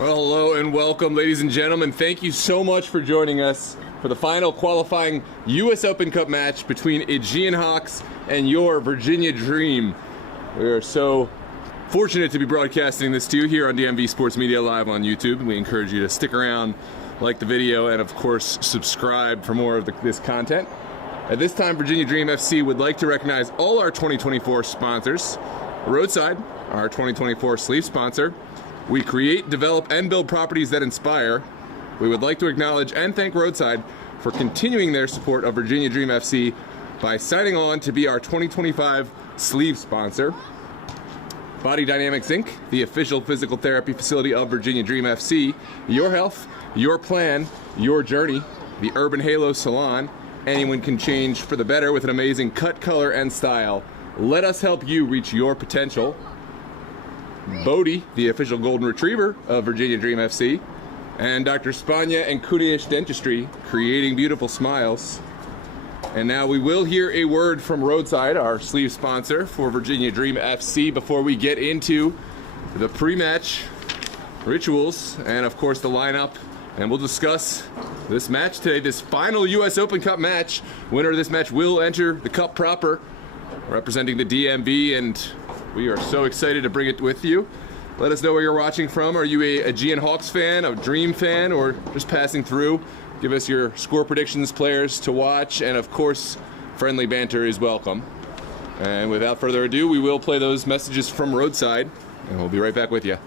Well, hello and welcome, ladies and gentlemen. Thank you so much for joining us for the final qualifying U.S. Open Cup match between Aegean Hawks and your Virginia Dream. We are so fortunate to be broadcasting this to you here on DMV Sports Media Live on YouTube. We encourage you to stick around, like the video, and of course, subscribe for more of this content. At this time, Virginia Dream FC would like to recognize all our 2024 sponsors. Roadside, our 2024 sleeve sponsor. We create, develop, and build properties that inspire. We would like to acknowledge and thank Roadside for continuing their support of Virginia Dream FC by signing on to be our 2025 sleeve sponsor. Body Dynamics Inc., the official physical therapy facility of Virginia Dream FC. Your health, your plan, your journey. The Urban Halo Salon. Anyone can change for the better with an amazing cut, color, and style. Let us help you reach your potential. Bodie, the official golden retriever of Virginia Dream FC, and Dr. Spania and Kudish Dentistry, creating beautiful smiles. And now we will hear a word from Roadside, our sleeve sponsor for Virginia Dream FC, before we get into the pre-match rituals and of course the lineup. And we'll discuss this match today, this final U.S. Open Cup match. Winner of this match will enter the Cup proper, representing the DMV, and we are so excited to bring it with you. Let us know where you're watching from. Are you a Aegean Hawks fan, a Dream fan, or just passing through? Give us your score predictions, players to watch, and of course, friendly banter is welcome. And without further ado, we will play those messages from Roadside, and we'll be right back with you.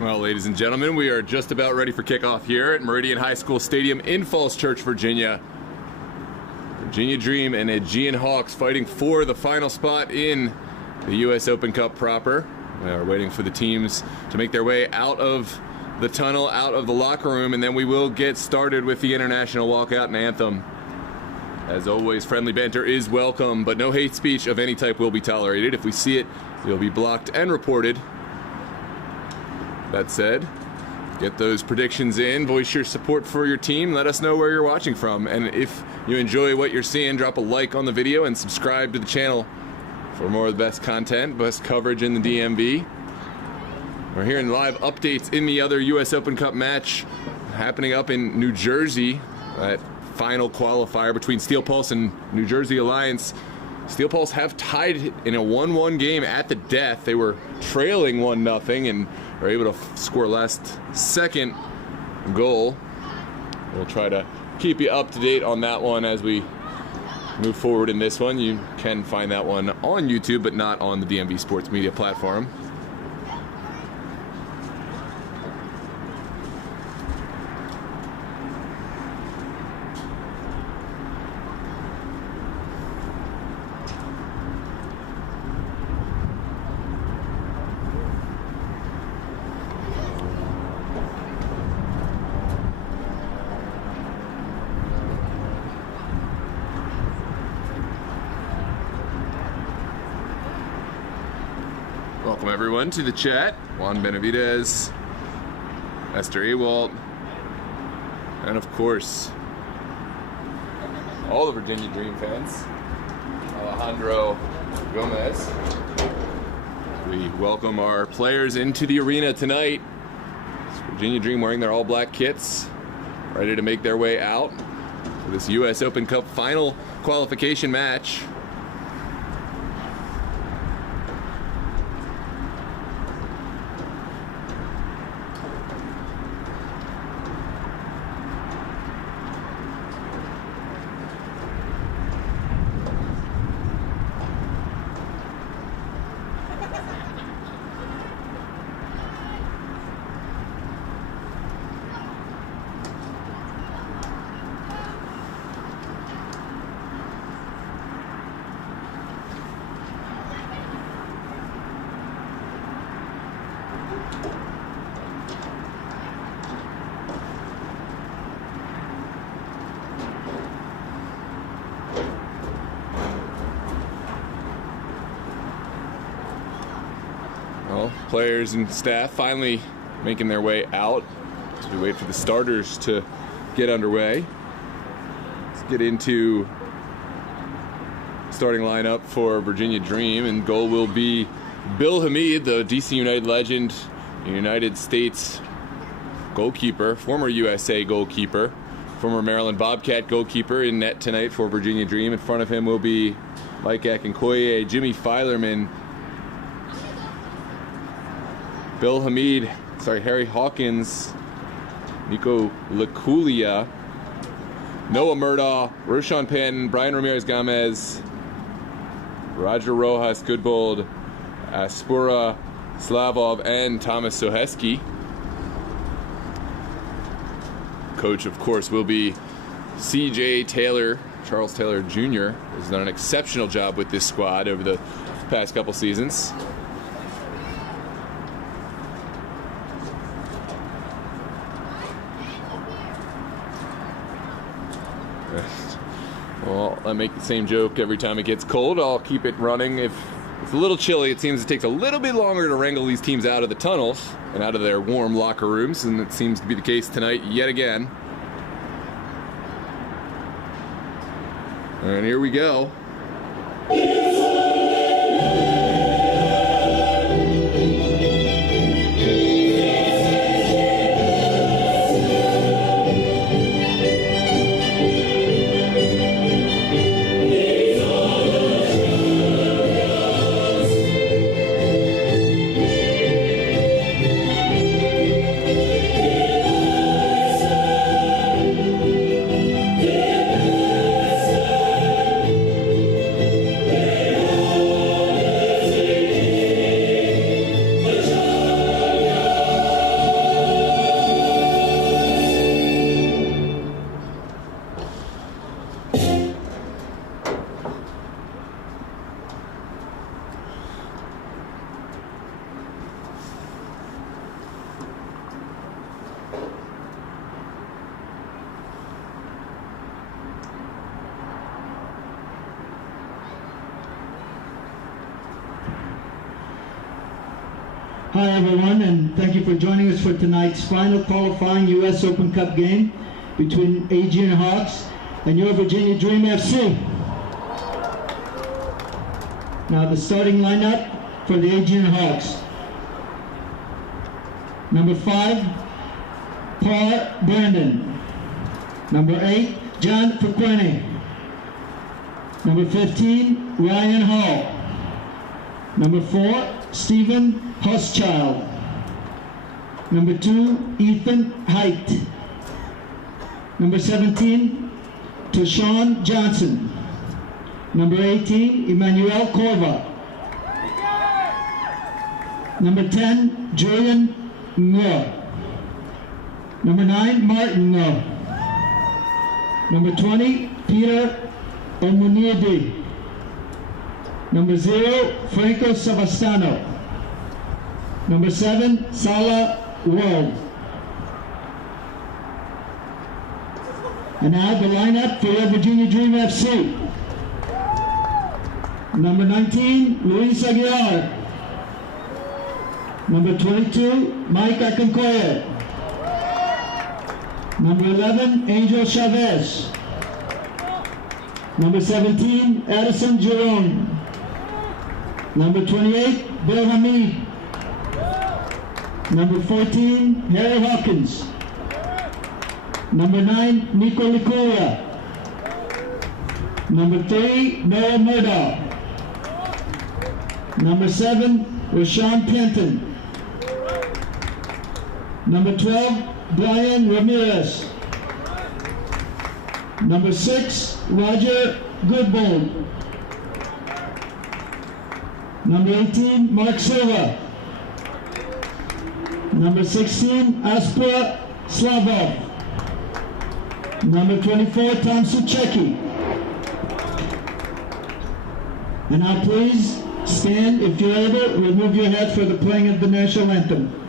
Well, ladies and gentlemen, we are just about ready for kickoff here at Meridian High School Stadium in Falls Church, Virginia. Virginia Dream and Aegean Hawks fighting for the final spot in the U.S. Open Cup proper. We are waiting for the teams to make their way out of the tunnel, out of the locker room, and then we will get started with the international walkout and anthem. As always, friendly banter is welcome, but no hate speech of any type will be tolerated. If we see it, it will be blocked and reported. That said, get those predictions in, voice your support for your team, let us know where you're watching from, and if you enjoy what you're seeing, drop a like on the video and subscribe to the channel for more of the best content, best coverage in the DMV. We're hearing live updates in the other U.S. Open Cup match happening up in New Jersey, that final qualifier between Steel Pulse and New Jersey Alliance. Steel Pulse have tied in a 1-1 game at the death. They were trailing 1-0 and were able to score last second goal. We'll try to keep you up to date on that one as we move forward in this one. You can find that one on YouTube, but not on the DMV Sports Media platform. Welcome everyone to the chat. Juan Benavidez, Esther Ewalt, and of course, all the Virginia Dream fans, Alejandro Gomez. We welcome our players into the arena tonight. It's Virginia Dream wearing their all-black kits, ready to make their way out for this U.S. Open Cup final qualification match. Well, players and staff finally making their way out as we wait for the starters to get underway. Let's get into starting lineup for Virginia Dream, and goal will be Bill Hamid, the DC United legend, United States goalkeeper, former USA goalkeeper, former Maryland Bobcat goalkeeper in net tonight for Virginia Dream. In front of him will be Mike Akinkoye, Jimmy Filerman, Bill Hamid, Harry Hawkins, Nico Laculia, Noah Murdaugh, Roshan Panton, Brian Ramirez-Gomez, Roger Rojas, Goodbold, Aspura Slavov, and Thomas Soheski. Coach, of course, will be C.J. Taylor, Charles Taylor Jr., has done an exceptional job with this squad over the past couple seasons. Well, I make the same joke every time it gets cold. I'll keep it running. If it's a little chilly, it seems it takes a little bit longer to wrangle these teams out of the tunnels and out of their warm locker rooms, and it seems to be the case tonight yet again. And here we go. Hi everyone, and thank you for joining us for tonight's final qualifying U.S. Open Cup game between Aegean Hawks and your Virginia Dream FC. Now the starting lineup for the Aegean Hawks. Number 5, Paul Brandon. Number 8, John Frequeni. Number 15, Ryan Hall. Number 4, Stephen Huschild. Number 2, Ethan Height. Number 17, Tashawn Johnson. Number 18, Emmanuel Corva. Number 10, Julian Nguyen. Number 9, Martin Nguyen. Number 20, Peter Omunidi. Number 0, Franco Savastano. Number 7, Salah World. And now the lineup for your Virginia Dream FC. Number 19, Luis Aguilar. Number 22, Mike Akinkoye. Number 11, Angel Chavez. Number 17, Edison Jerome. Number 28, Bill Hamid. Number 14, Harry Hawkins. Number 9, Nico Licoria. Number 3, Noah Murdoch. Number 7, Rashawn Penton. Number 12, Brian Ramirez. Number 6, Roger Goodbold. Number 18, Mark Silva. Number 16, Aspra Slavov. Number 24, Tom Suchecki. And now please stand, if you're able, remove your hat for the playing of the national anthem.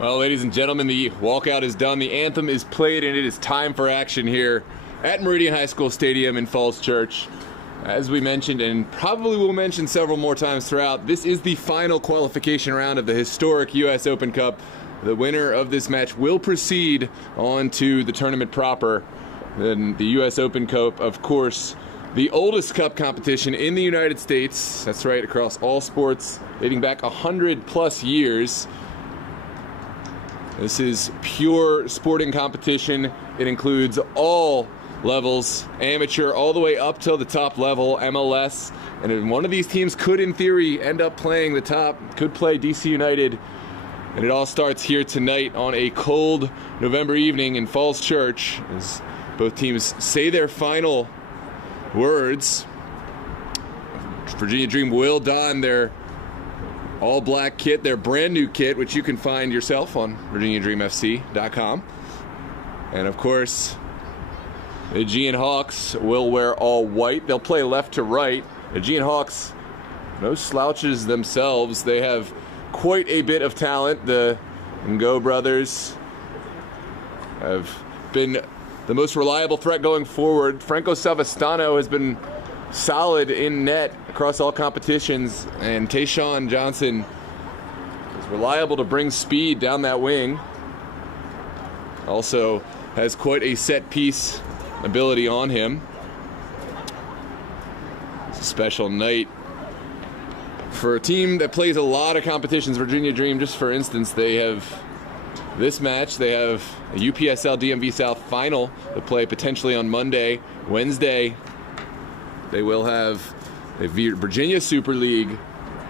Well, ladies and gentlemen, the walkout is done, the anthem is played, and it is time for action here at Meridian High School Stadium in Falls Church. As we mentioned, and probably will mention several more times throughout, this is the final qualification round of the historic U.S. Open Cup. The winner of this match will proceed on to the tournament proper. Then the U.S. Open Cup, of course, the oldest cup competition in the United States. That's right, across all sports, dating back 100+ years. This is pure sporting competition. It includes all levels, amateur all the way up till the top level, MLS. And then one of these teams could, in theory, end up playing the top, could play DC United. And it all starts here tonight on a cold November evening in Falls Church as both teams say their final words. Virginia Dream will don their all-black kit, their brand new kit, which you can find yourself on VirginiaDreamFC.com. And of course, The Aegean Hawks will wear all white. They'll play left to right. The Aegean Hawks, no slouches themselves. They have quite a bit of talent. The Ngo brothers have been the most reliable threat going forward. Franco Savastano has been solid in net across all competitions, and Tayshawn Johnson is reliable to bring speed down that wing. Also has quite a set piece ability on him. It's a special night for a team that plays a lot of competitions. Virginia Dream, just for instance, they have this match. They have a UPSL DMV South final to play potentially on Monday. Wednesday, they will have a Virginia Super League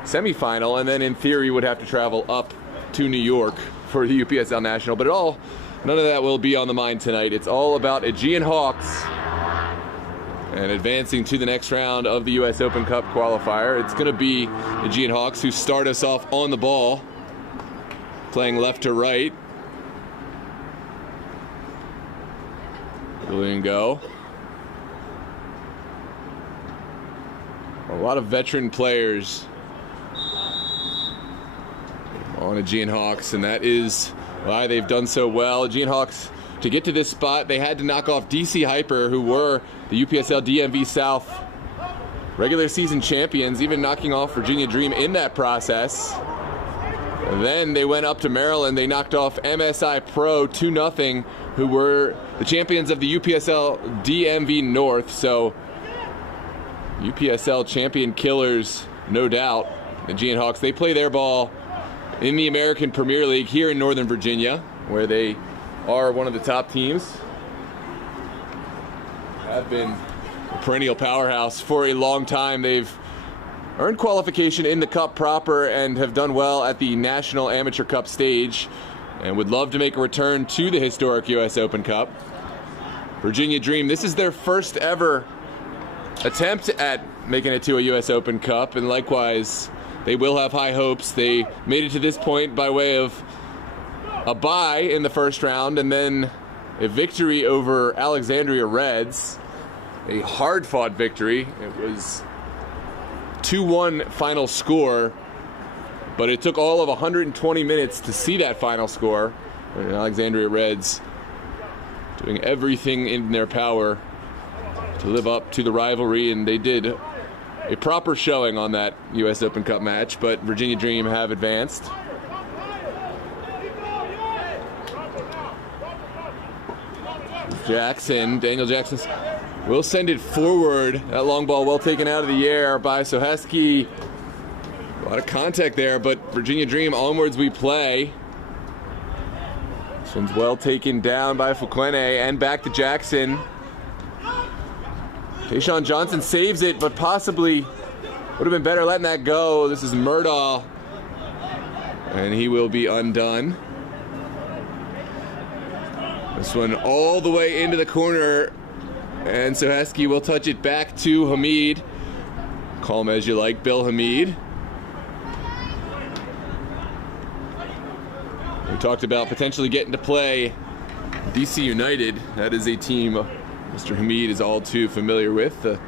semifinal, and then in theory would have to travel up to New York for the UPSL National. But none of that will be on the mind tonight. It's all about Aegean Hawks and advancing to the next round of the US Open Cup qualifier. It's going to be Aegean Hawks who start us off on the ball, playing left to right. William Go. A lot of veteran players on Aegean Hawks, and that is why they've done so well. Aegean Hawks, to get to this spot, they had to knock off DC Hyper, who were the UPSL DMV South regular season champions, even knocking off Virginia Dream in that process. And then they went up to Maryland. They knocked off MSI Pro 2-0, who were the champions of the UPSL DMV North. So UPSL champion killers, no doubt. The Aegean Hawks, they play their ball in the American Premier League here in Northern Virginia, where they are one of the top teams. Have been a perennial powerhouse for a long time. They've earned qualification in the Cup proper and have done well at the National Amateur Cup stage, and would love to make a return to the historic US Open Cup. Virginia Dream, this is their first ever attempt at making it to a US Open Cup, and likewise they will have high hopes. They made it to this point by way of a bye in the first round and then a victory over Alexandria Reds, a hard-fought victory. It was 2-1 final score, but it took all of 120 minutes to see that final score. And Alexandria Reds doing everything in their power to live up to the rivalry, and they did a proper showing on that US Open Cup match, but Virginia Dream have advanced. Daniel Jackson will send it forward. That long ball well taken out of the air by Soheski. A lot of contact there, but Virginia Dream, onwards we play. This one's well taken down by Fuquene, and back to Jackson. Tayshawn Johnson saves it, but possibly would have been better letting that go. This is Murdahl, and he will be undone. This one all the way into the corner, and Soheski will touch it back to Hamid. Call him as you like, Bill Hamid. We talked about potentially getting to play DC United. That is a team Mr. Hamid is all too familiar with, the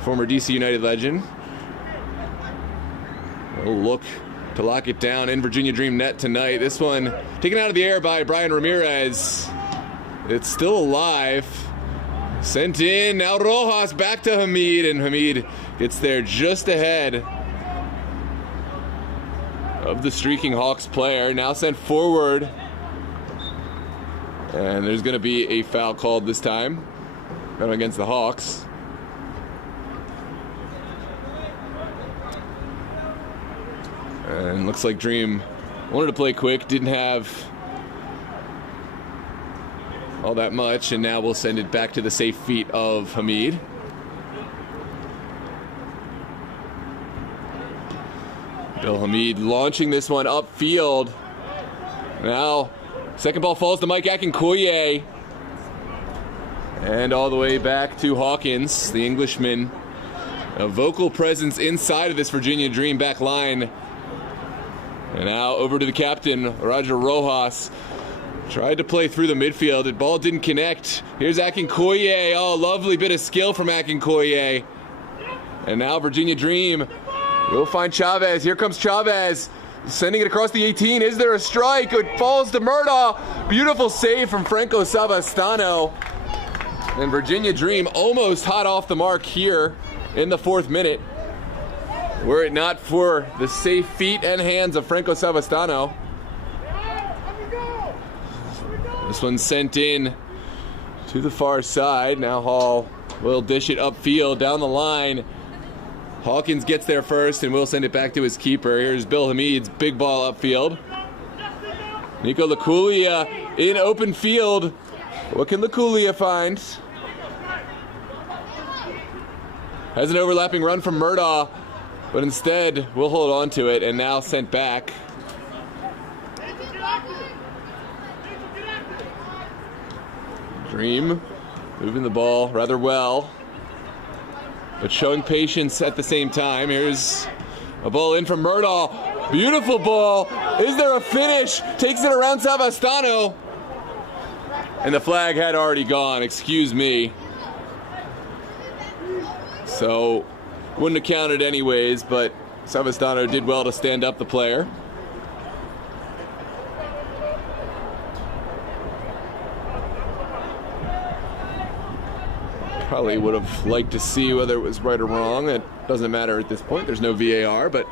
former DC United legend. We'll look to lock it down in Virginia Dream net tonight. This one taken out of the air by Brian Ramirez. It's still alive. Sent in. Now Rojas back to Hamid, and Hamid gets there just ahead of the streaking Hawks player. Now sent forward. And there's going to be a foul called this time against the Hawks. And looks like Dream wanted to play quick, didn't have all that much, and now we'll send it back to the safe feet of Hamid. Bill Hamid launching this one upfield. Now, second ball falls to Mike Akinkoye. And all the way back to Hawkins, the Englishman. A vocal presence inside of this Virginia Dream back line. And now over to the captain, Roger Rojas. Tried to play through the midfield. The ball didn't connect. Here's Akinkoye. Oh, lovely bit of skill from Akinkoye. And now Virginia Dream will find Chavez. Here comes Chavez. Sending it across the 18. Is there a strike? It falls to Murdaugh. Beautiful save from Franco Savastano. And Virginia Dream almost hot off the mark here in the 4th minute. Were it not for the safe feet and hands of Franco Savastano. This one's sent in to the far side. Now Hall will dish it upfield down the line. Hawkins gets there first and will send it back to his keeper. Here's Bill Hamid's big ball upfield. Nico Laculia in open field. What can Laculia find? Has an overlapping run from Murdaugh, but instead will hold on to it and now sent back. Dream moving the ball rather well, but showing patience at the same time. Here's a ball in from Murdaugh. Beautiful ball. Is there a finish? Takes it around Savastano. And the flag had already gone, excuse me. So, wouldn't have counted anyways, but Savastano did well to stand up the player. Probably would have liked to see whether it was right or wrong. It doesn't matter at this point. There's no VAR, but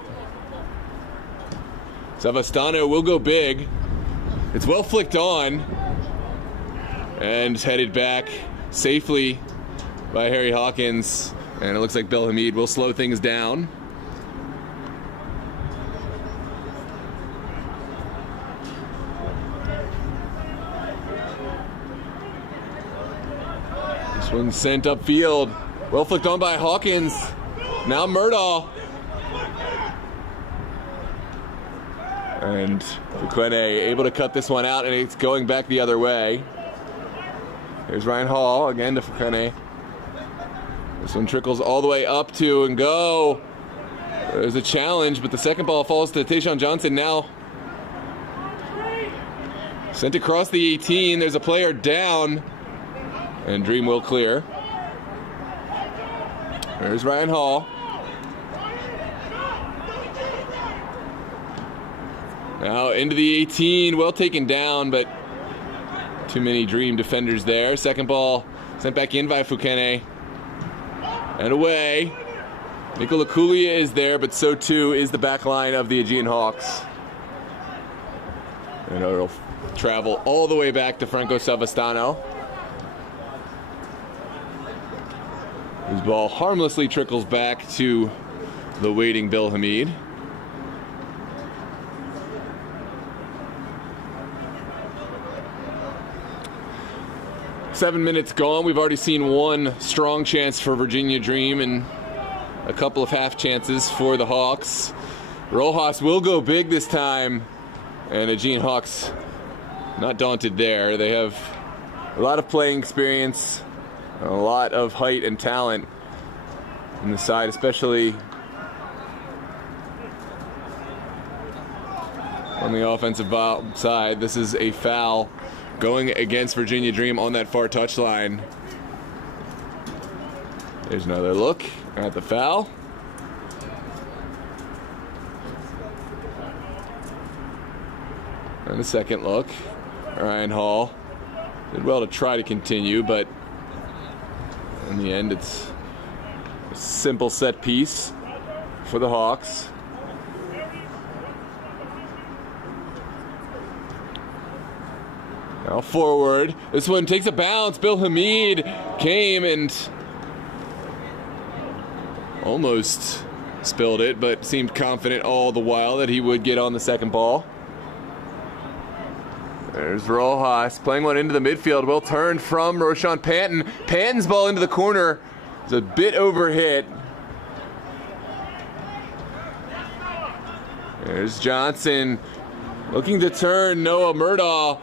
Savastano will go big. It's well flicked on and headed back safely by Harry Hawkins. And it looks like Bill Hamid will slow things down. This one's sent upfield. Well flicked on by Hawkins. Now Murdaugh. And Fuquene able to cut this one out, and it's going back the other way. Here's Ryan Hall again to Fuquene. This one trickles all the way up to and go. There's a challenge, but the second ball falls to Tayshawn Johnson now. Sent across the 18. There's a player down. And Dream will clear. There's Ryan Hall. Now into the 18. Well taken down, but too many Dream defenders there. Second ball sent back in by Fuquene. And away. Nicola Culia is there, but so too is the back line of the Aegean Hawks. And it'll travel all the way back to Franco Savastano. His ball harmlessly trickles back to the waiting Bill Hamid. Seven minutes gone. We've already seen one strong chance for Virginia Dream and a couple of half chances for the Hawks. Rojas will go big this time, and Aegean Hawks not daunted there. They have a lot of playing experience, a lot of height and talent in the side, especially on the offensive side. This is a foul going against Virginia Dream on that far touchline. There's another look at the foul. And a second look. Ryan Hall did well to try to continue, but in the end it's a simple set piece for the Hawks. Now forward. This one takes a bounce. Bill Hamid came and almost spilled it, but seemed confident all the while that he would get on the second ball. There's Rojas playing one into the midfield. Well turned from Roshan Panton. Panton's ball into the corner. It's a bit overhit. There's Johnson looking to turn Noah Murdaugh.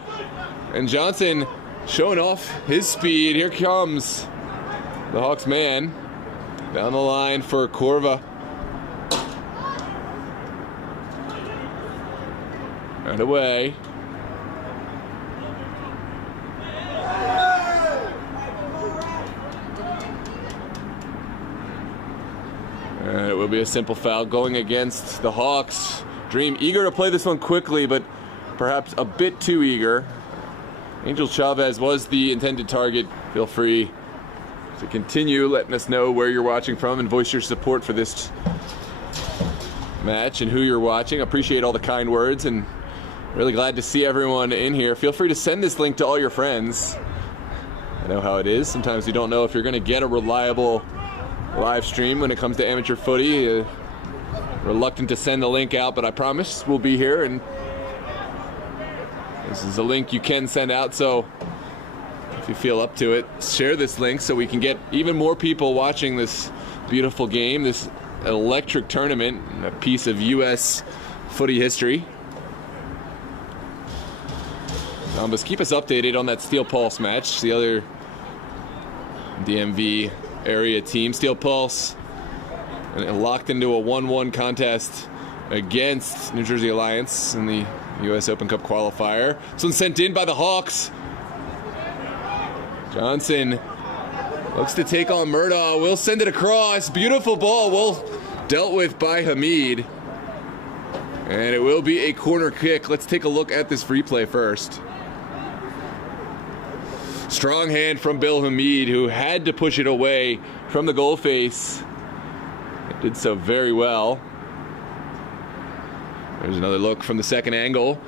And Johnson showing off his speed. Here comes the Hawks man. Down the line for Corva. And away. And it will be a simple foul going against the Hawks. Dream eager to play this one quickly, but perhaps a bit too eager. Angel Chavez was the intended target. Feel free to continue letting us know where you're watching from and voice your support for this match and who you're watching. Appreciate all the kind words and really glad to see everyone in here. Feel free to send this link to all your friends. I know how it is. Sometimes you don't know if you're going to get a reliable live stream when it comes to amateur footy. Reluctant to send the link out, but I promise we'll be here, and this is a link you can send out, so if you feel up to it, share this link so we can get even more people watching this beautiful game, this electric tournament, a piece of U.S. footy history. But keep us updated on that Steel Pulse match, the other DMV area team. Steel Pulse locked into a 1-1 contest against New Jersey Alliance in the U.S. Open Cup qualifier. This one's sent in by the Hawks. Johnson looks to take on Murdaugh. Will send it across. Beautiful ball. Well dealt with by Hamid. And it will be a corner kick. Let's take a look at this replay first. Strong hand from Bill Hamid, who had to push it away from the goal face. It did so very well. There's another look from the second angle.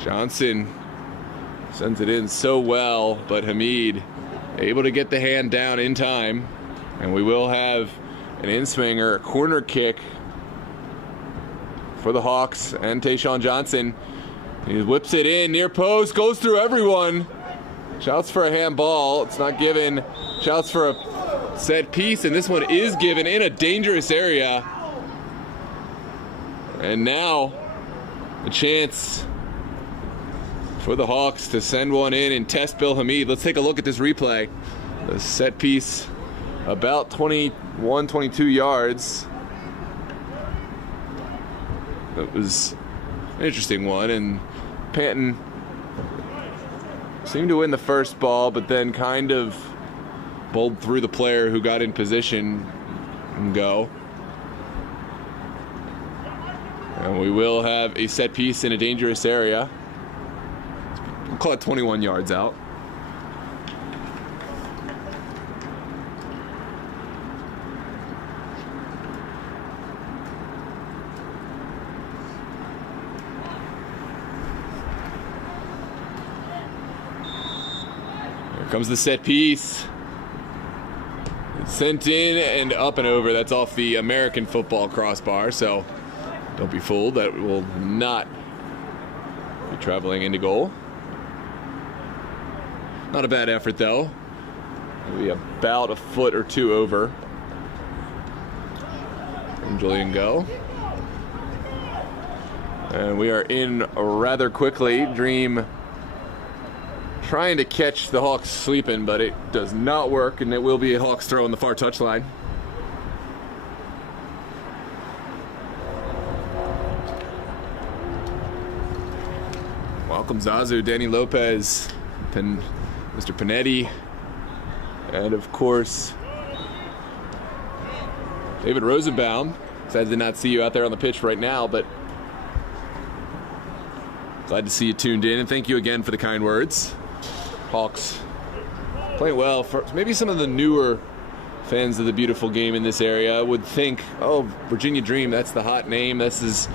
Johnson sends it in so well, but Hamid able to get the hand down in time. And we will have an in-swinger, a corner kick for the Hawks and Tayshawn Johnson. He whips it in, near post, goes through everyone. Shouts for a handball. It's not given. Shouts for a set piece, and this one is given in a dangerous area. And now a chance for the Hawks to send one in and test Bill Hamid. Let's take a look at this replay. The set piece about 21, 22 yards. That was an interesting one, and Panton seemed to win the first ball, but then kind of bowled through the player who got in position and go. And we will have a set piece in a dangerous area. We'll call it 21 yards out. Here comes the set piece. It's sent in and up and over. That's off the American football crossbar, so don't be fooled. That will not be traveling into goal. Not a bad effort, though. It'll be about a foot or two over from Julian Go. And we are in rather quickly. Dream trying to catch the Hawks sleeping, but it does not work, and it will be a Hawks throw on the far touchline. Welcome Zazu, Danny Lopez, Mr. Panetti, and of course David Rosenbaum. Sad to not see you out there on the pitch right now, but glad to see you tuned in, and thank you again for the kind words. Hawks playing well. For maybe some of the newer fans of the beautiful game in this area would think, oh, Virginia Dream, that's the hot name. This is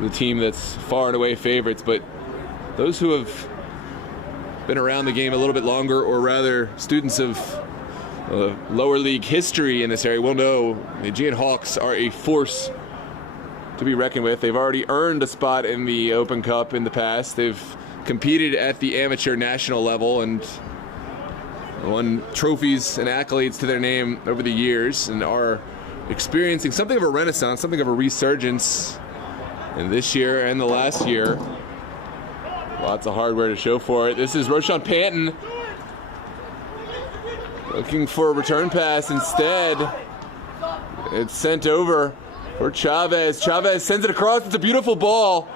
the team that's far and away favorites. But those who have been around the game a little bit longer, or rather students of lower league history in this area, will know the Aegean Hawks are a force to be reckoned with. They've already earned a spot in the Open Cup in the past. They've competed at the amateur national level and won trophies and accolades to their name over the years, and are experiencing something of a renaissance, something of a resurgence in this year and the last year. Lots of hardware to show for it. This is Roshan Panton looking for a return pass. Instead, it's sent over for Chavez. Chavez sends it across. It's a beautiful ball.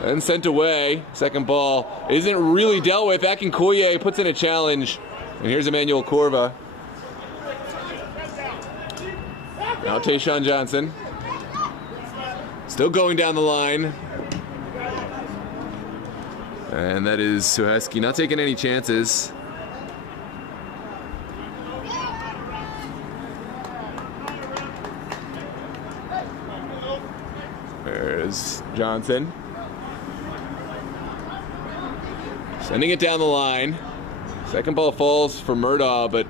And sent away. Second ball isn't really dealt with. Akinkoye puts in a challenge. And here's Emmanuel Corva. Now Tayshawn Johnson. Still going down the line. And that is Suheski not taking any chances. There's Johnson. Sending it down the line. Second ball falls for Murdaugh, but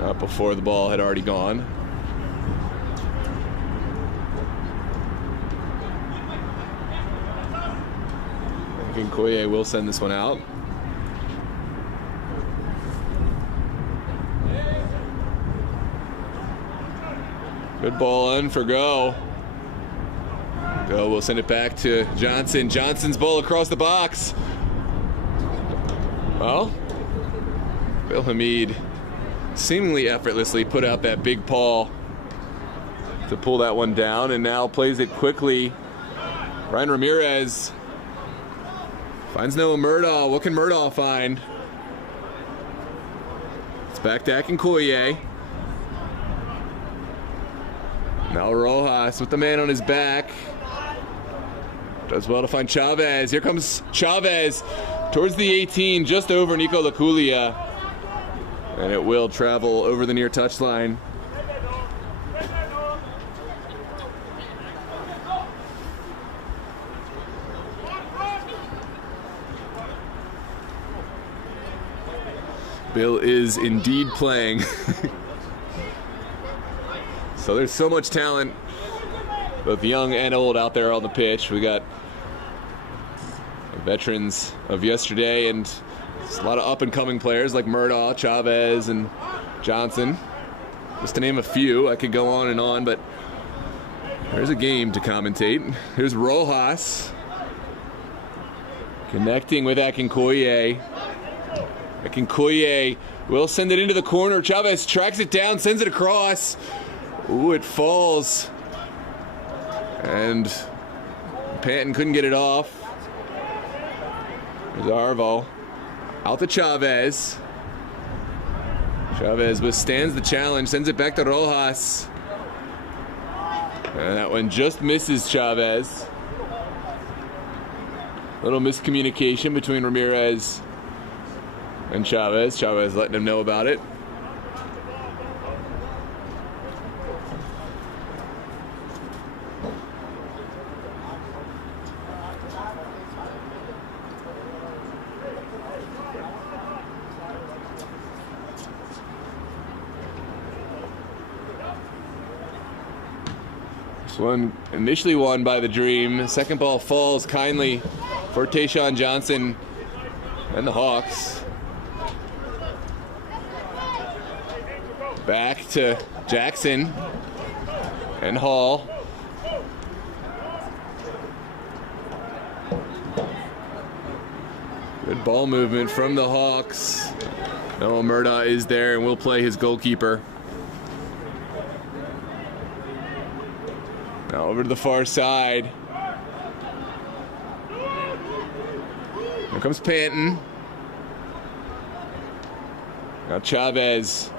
not before the ball had already gone. I think Koye will send this one out. Good ball in for Go. Go will send it back to Johnson. Johnson's ball across the box. Well, Bill Hamid seemingly effortlessly put out that big paw to pull that one down, and now plays it quickly. Ryan Ramirez finds Noah Murdaugh. What can Murdaugh find? It's back to Akinkoye. Now Rojas with the man on his back. Does well to find Chavez. Here comes Chavez towards the 18, just over Nico Laculia. And it will travel over the near touchline. Bill is indeed playing. So there's so much talent, both young and old, out there on the pitch. We got veterans of yesterday and a lot of up-and-coming players like Murdaugh, Chavez, and Johnson. Just to name a few. I could go on, but there's a game to commentate. Here's Rojas connecting with Akinkoye. Akinkoye will send it into the corner. Chavez tracks it down, sends it across. Ooh, it falls. And Panton couldn't get it off. There's Arvo. Out to Chavez. Chavez withstands the challenge, sends it back to Rojas. And that one just misses Chavez. Little miscommunication between Ramirez and Chavez. Chavez letting him know about it. One initially won by the Dream. Second ball falls kindly for Tayshawn Johnson and the Hawks. Back to Jackson and Hall. Good ball movement from the Hawks. Noah Murdaugh is there and will play his goalkeeper. Now over to the far side. Here comes Panton. Now Chavez.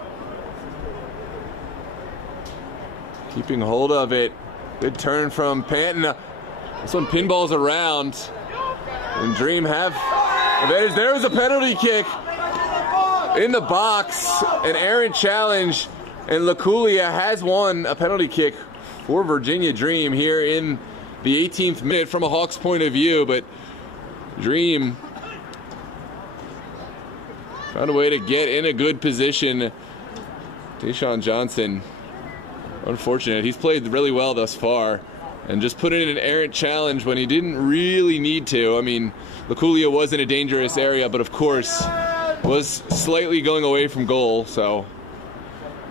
Keeping hold of it. Good turn from Panton. This one pinballs around. And Dream have advantage. There was a penalty kick in the box. An errant challenge. And Laculia has won a penalty kick for Virginia Dream here in the 18th minute from a Hawks point of view, but Dream found a way to get in a good position. Tayshawn Johnson, unfortunate. He's played really well thus far and just put in an errant challenge when he didn't really need to. I mean, Laculia was in a dangerous area, but of course was slightly going away from goal, so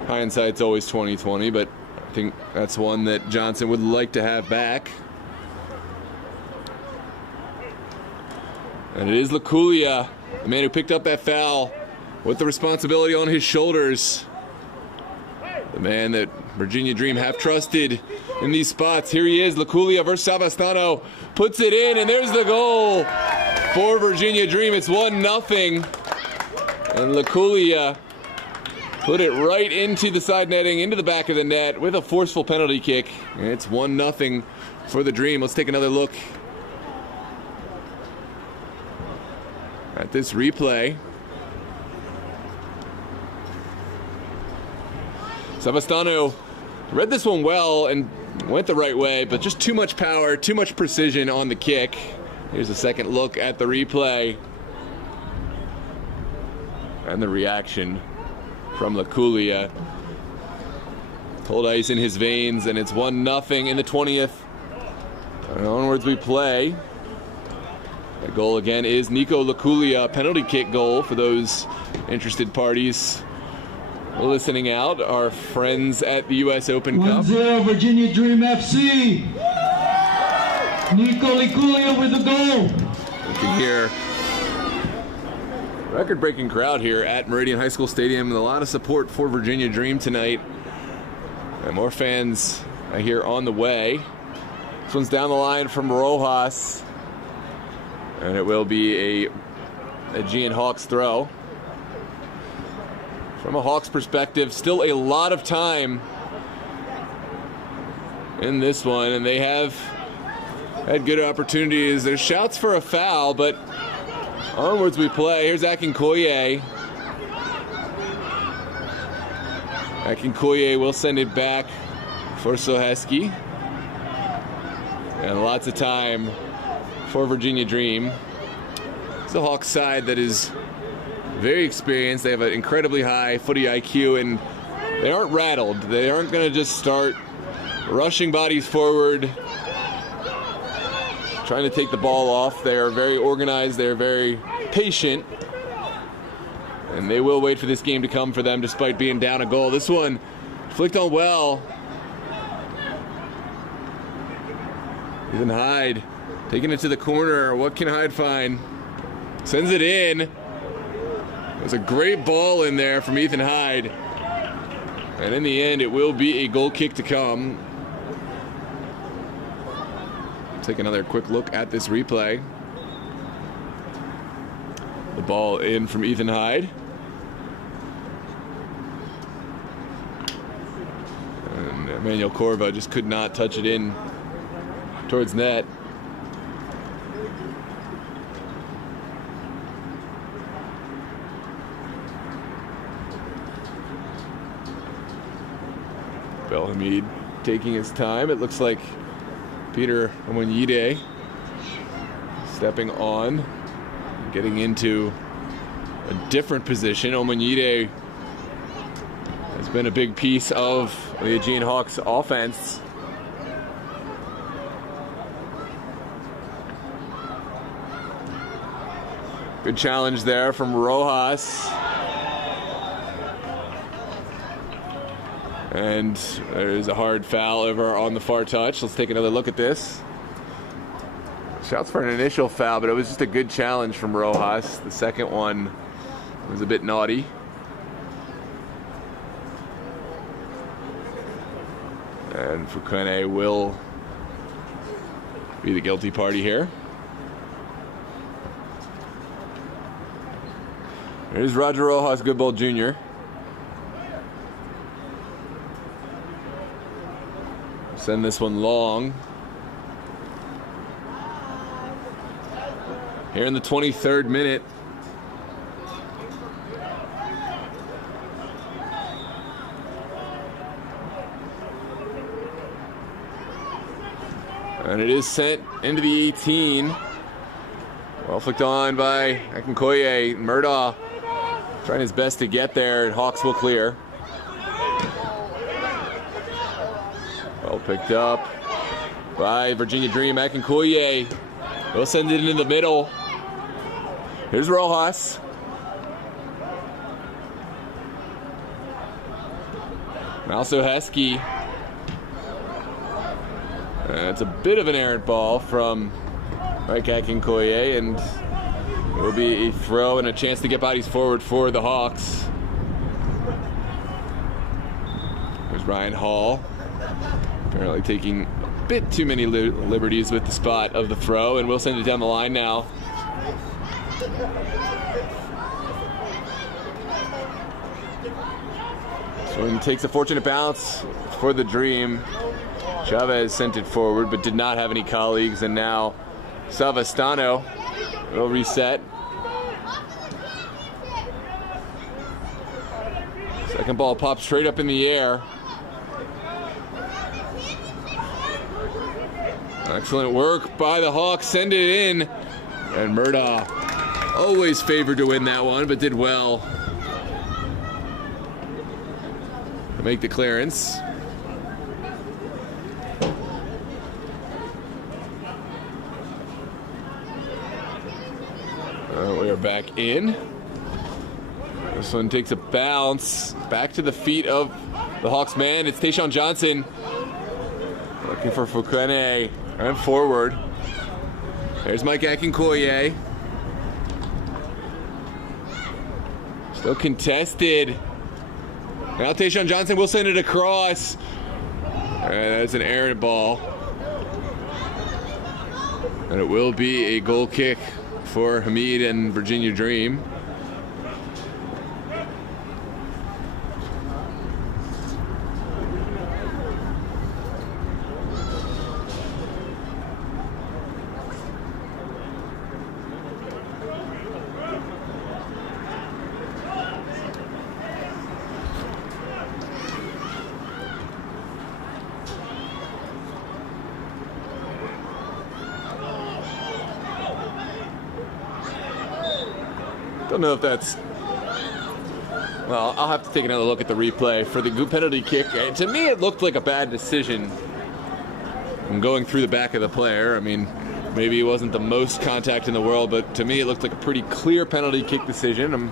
hindsight's always 20/20, but I think that's one that Johnson would like to have back. And it is Laculia, the man who picked up that foul with the responsibility on his shoulders. The man that Virginia Dream have trusted in these spots. Here he is, Laculia versus Savastano. Puts it in, and there's the goal for Virginia Dream. It's 1-0. And Laculia put it right into the side netting, into the back of the net with a forceful penalty kick. And it's 1-0 for the Dream. Let's take another look at this replay. Savastano read this one well and went the right way, but just too much power, too much precision on the kick. Here's a second look at the replay. And the reaction from Laculia. Cold ice in his veins, and it's 1-0 in the 20th. And onwards we play. The goal again is Nico Laculia, penalty kick goal for those interested parties listening out, our friends at the U.S. Open Cup. 1-0 Virginia Dream FC. Nico Laculia with the goal. You can hear record-breaking crowd here at Meridian High School Stadium, and a lot of support for Virginia Dream tonight. And more fans I hear on the way. This one's down the line from Rojas, and it will be a Aegean Hawks throw. From a Hawks perspective, still a lot of time in this one, and they have had good opportunities. There's shouts for a foul, but onwards we play. Here's Akinkoye. Akinkoye will send it back for Soheski. And lots of time for Virginia Dream. It's a Hawks side that is very experienced. They have an incredibly high footy IQ, and they aren't rattled. They aren't going to just start rushing bodies forward, trying to take the ball off. They are very organized. They are very patient, and they will wait for this game to come for them despite being down a goal. This one flicked on well. Ethan Hyde taking it to the corner. What can Hyde find? Sends it in. It was a great ball in there from Ethan Hyde. And in the end, it will be a goal kick to come. Take another quick look at this replay. The ball in from Ethan Hyde. And Emmanuel Corva just could not touch it in towards net. Belhamid taking his time. It looks like Peter Omonyide stepping on, getting into a different position. Omonyide has been a big piece of the Aegean Hawks offense. Good challenge there from Rojas. And there's a hard foul over on the far touch. Let's take another look at this. Shouts for an initial foul, but it was just a good challenge from Rojas. The second one was a bit naughty. And Fukune will be the guilty party here. There's Roger Rojas Goodbold Jr. Send this one long. Here in the 23rd minute. And it is sent into the 18. Well flicked on by Akinkoye. Murdaugh trying his best to get there, and Hawks will clear. Well picked up by Virginia Dream. Akinkoye will send it into the middle. Here's Rojas. Now Soheski. It's a bit of an errant ball from Mike Akinkoye, and it will be a throw and a chance to get bodies forward for the Hawks. There's Ryan Hall. Apparently taking a bit too many liberties with the spot of the throw, and we'll send it down the line now. one takes a fortunate bounce for the Dream. Chavez sent it forward, but did not have any colleagues, and now Savastano will reset. Second ball pops straight up in the air. Excellent work by the Hawks, send it in. And Murdaugh, always favored to win that one, but did well to make the clearance. We are back in. This one takes a bounce back to the feet of the Hawks man. It's Tayshawn Johnson looking for Fukene and forward. There's Mike Akinkoye. Still contested. Now Tayshawn Johnson will send it across. That's an errant ball. And it will be a goal kick for Hamid and Virginia Dream. Don't know if that's... Well, I'll have to take another look at the replay for the penalty kick. To me, it looked like a bad decision. I'm going through the back of the player. I mean, maybe it wasn't the most contact in the world, but to me, it looked like a pretty clear penalty kick decision. I'm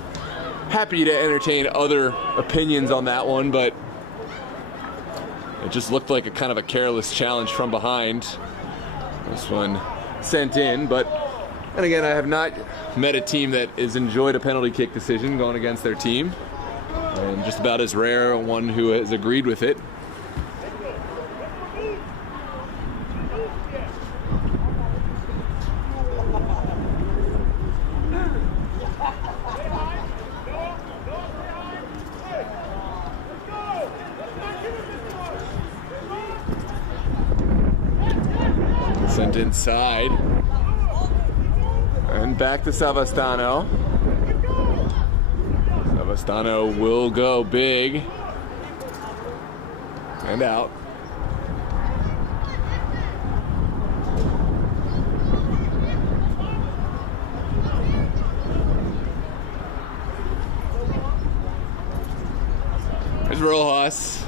happy to entertain other opinions on that one, but it just looked like a kind of a careless challenge from behind. This one sent in, but... And again, I have not met a team that has enjoyed a penalty kick decision going against their team. And just about as rare one who has agreed with it. Sent inside. And back to Savastano. Savastano will go big. And out. There's Rojas.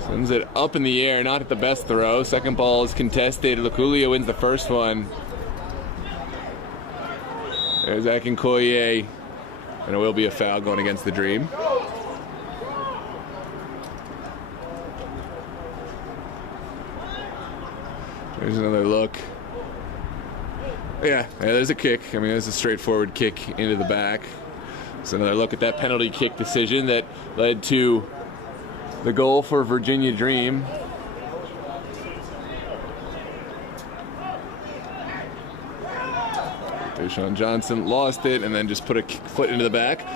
Sends it up in the air, not at the best throw. Second ball is contested. Luculia wins the first one. There's Akinkoye, and it will be a foul going against the Dream. There's another look. Yeah, there's a kick. I mean, there's a straightforward kick into the back. So another look at that penalty kick decision that led to the goal for Virginia Dream. Tayshawn Johnson lost it and then just put a foot into the back.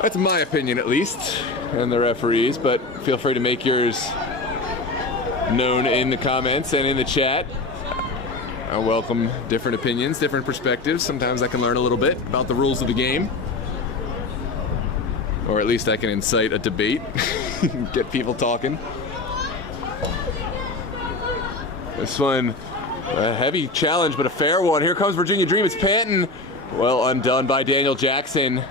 That's my opinion, at least, and the referees, but feel free to make yours known in the comments and in the chat. I welcome different opinions, different perspectives. Sometimes I can learn a little bit about the rules of the game, or at least I can incite a debate, get people talking. This one, a heavy challenge, but a fair one. Here comes Virginia Dream. It's Panton. Well undone by Daniel Jackson.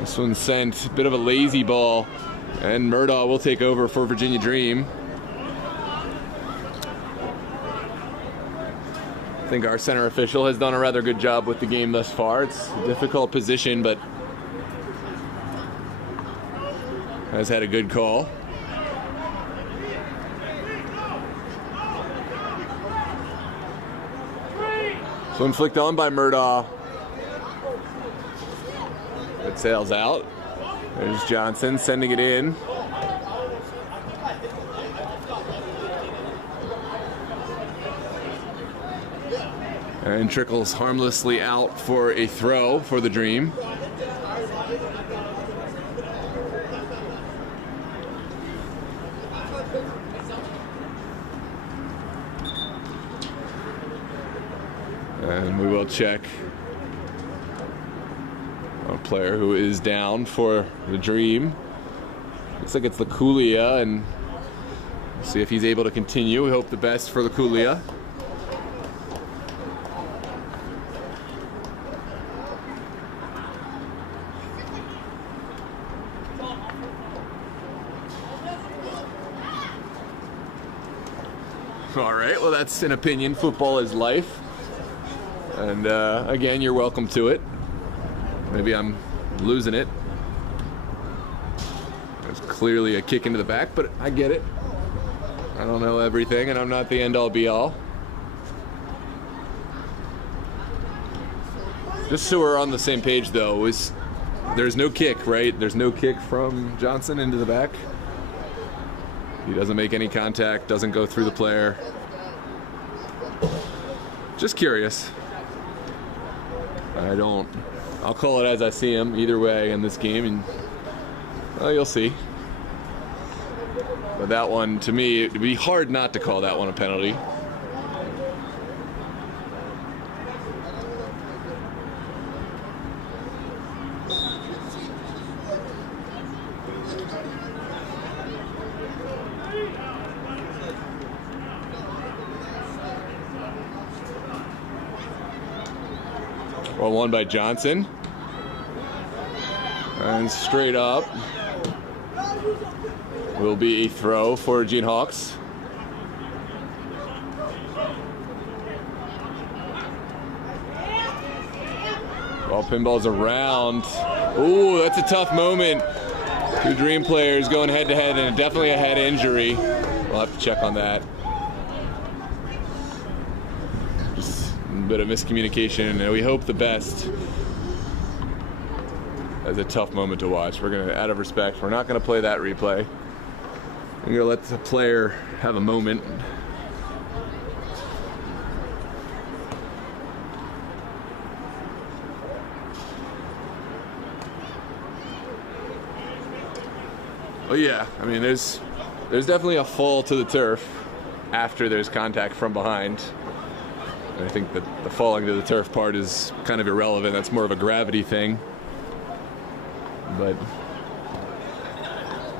This one sent a bit of a lazy ball, and Murdaugh will take over for Virginia Dream. I think our center official has done a rather good job with the game thus far. It's a difficult position, but has had a good call. So one flicked on by Murdaugh. It sails out. There's Johnson sending it in. And trickles harmlessly out for a throw for the Dream. And we will check a player who is down for the Dream. Looks like it's the Kulia, and see if he's able to continue. We hope the best for the Kulia. All right, well, that's an opinion. Football is life. And again, you're welcome to it. Maybe I'm losing it. There's clearly a kick into the back, but I get it. I don't know everything, and I'm not the end-all be-all. Just so we're on the same page, though, there's no kick, right? There's no kick from Johnson into the back. He doesn't make any contact, doesn't go through the player. Just curious. I'll call it as I see him either way in this game, and well, you'll see. But that one, to me, it'd be hard not to call that one a penalty. Well, won by Johnson. And straight up will be a throw for Aegean Hawks. Well, pinball's around. Ooh, that's a tough moment. Two Dream players going head to head, and definitely a head injury. We'll have to check on that. Just a bit of miscommunication, and we hope the best. That's a tough moment to watch. We're gonna, out of respect, we're not gonna play that replay. We're gonna let the player have a moment. Oh yeah, I mean, there's definitely a fall to the turf after there's contact from behind. And I think that the falling to the turf part is kind of irrelevant. That's more of a gravity thing. But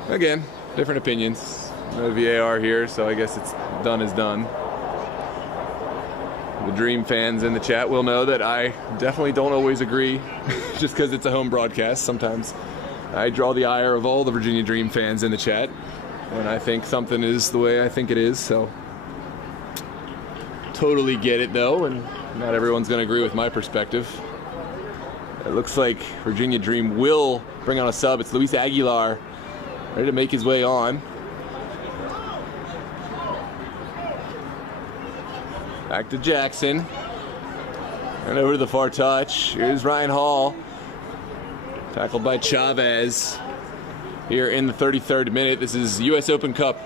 again, different opinions. No VAR here, so I guess it's done is done. The Dream fans in the chat will know that I definitely don't always agree just because it's a home broadcast. Sometimes I draw the ire of all the Virginia Dream fans in the chat when I think something is the way I think it is. So totally get it though, and not everyone's going to agree with my perspective. It looks like Virginia Dream will bring on a sub. It's Luis Aguilar, ready to make his way on. Back to Jackson. And over to the far touch. Here's Ryan Hall. Tackled by Chavez. Here in the 33rd minute. This is US Open Cup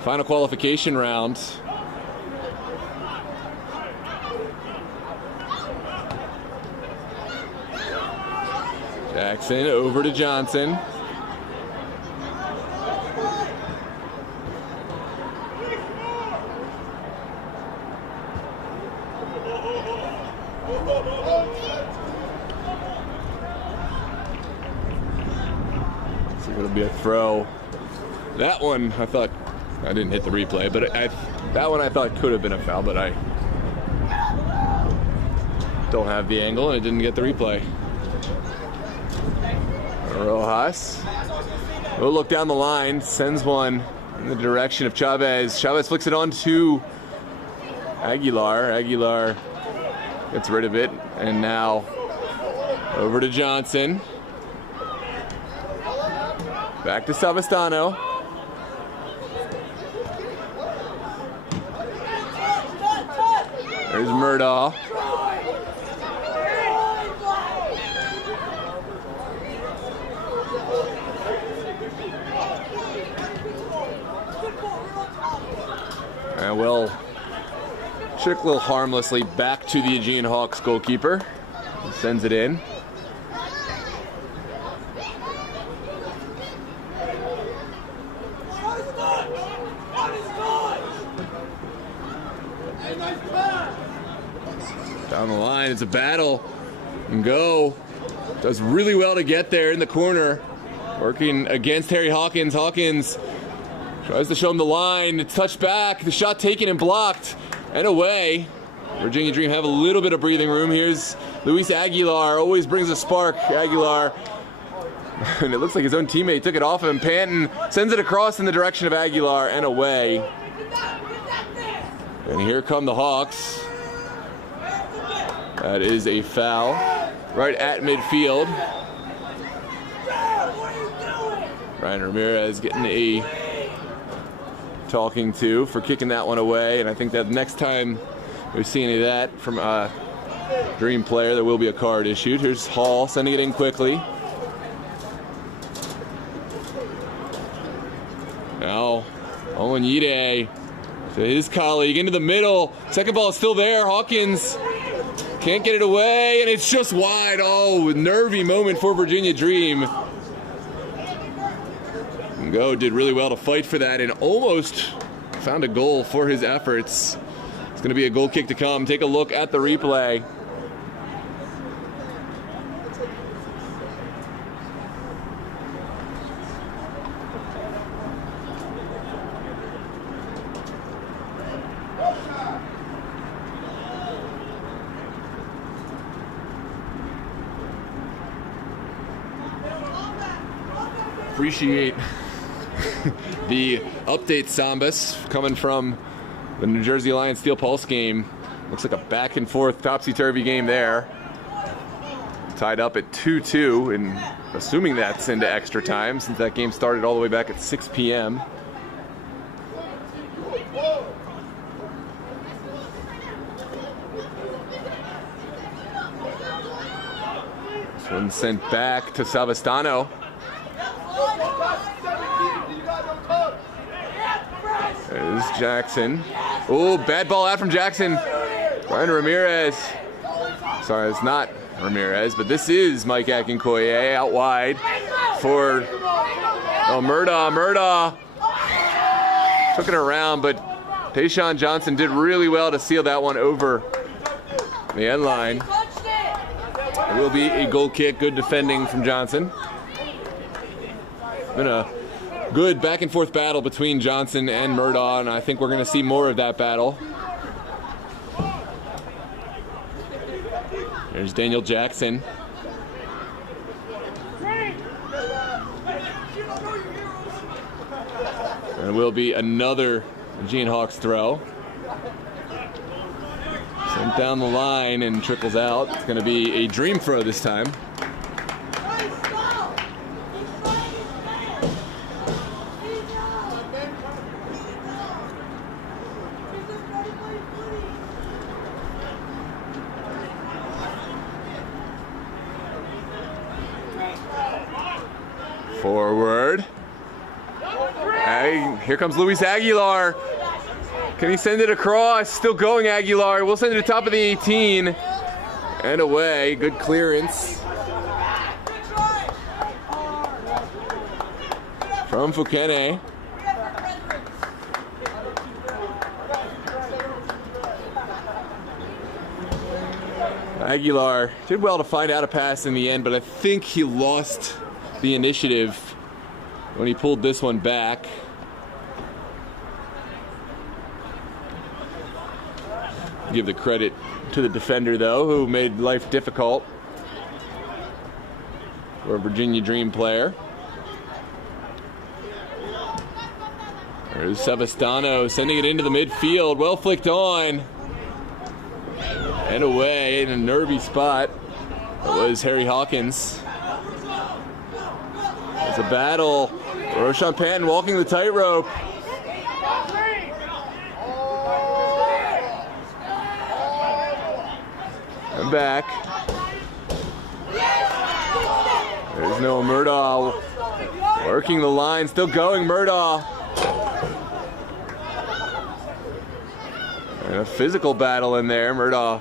final qualification round. Jackson over to Johnson. So it'll be a throw. That one I thought, I didn't hit the replay, but that one I thought could have been a foul, but I don't have the angle and it didn't get the replay. Rojas will look down the line, sends one in the direction of Chavez. Chavez flicks it on to Aguilar. Aguilar gets rid of it, and now over to Johnson. Back to Savastano. There's Murdaugh. And we'll Trick a little harmlessly back to the Aegean Hawks goalkeeper. He sends it in. Down the line, it's a battle. And go. Does really well to get there in the corner. Working against Harry Hawkins. Hawkins tries to show him the line. It's touched back. The shot taken and blocked. And away. Virginia Dream have a little bit of breathing room. Here's Luis Aguilar. Always brings a spark. Aguilar. And it looks like his own teammate took it off him. Panton sends it across in the direction of Aguilar and away. And here come the Hawks. That is a foul right at midfield. Ryan Ramirez getting a talking to for kicking that one away. And I think that next time we see any of that from a Dream player, there will be a card issued. Here's Hall sending it in quickly. Now, Owen Yide to his colleague into the middle. Second ball is still there. Hawkins can't get it away, and it's just wide. Oh, nervy moment for Virginia Dream. Go did really well to fight for that and almost found a goal for his efforts. It's going to be a goal kick to come. Take a look at the replay. Appreciate the update, Sambas, coming from the New Jersey Alliance Steel Pulse game. Looks like a back and forth topsy-turvy game there. Tied up at 2-2, and assuming that's into extra time since that game started all the way back at 6 p.m. This one sent back to Savastano. There's Jackson. Oh, bad ball out from Jackson. Ryan Ramirez. Sorry, it's not Ramirez, but this is Mike Akinkoye out wide for Murda. Took it around, but Tayshawn Johnson did really well to seal that one over the end line. It will be a goal kick. Good defending from Johnson. Been a good back and forth battle between Johnson and Murdaugh, and I think we're going to see more of that battle. There's Daniel Jackson. And it will be another Aegean Hawks throw. Sent down the line and trickles out. It's going to be a Dream throw this time. Forward. Hey, here comes Luis Aguilar. Can he send it across? Still going, Aguilar. We'll send it to top of the 18. And away. Good clearance from Fukene. Aguilar did well to find out a pass in the end, but I think he lost the initiative when he pulled this one back. Give the credit to the defender, though, who made life difficult for a Virginia Dream player. There's Savastano sending it into the midfield. Well flicked on. And away in a nervy spot. That was Harry Hawkins. It's a battle. Roshan Panton walking the tightrope. And back. There's no Murdaugh. Working the line, still going Murdaugh. And And a physical battle in there. Murdaugh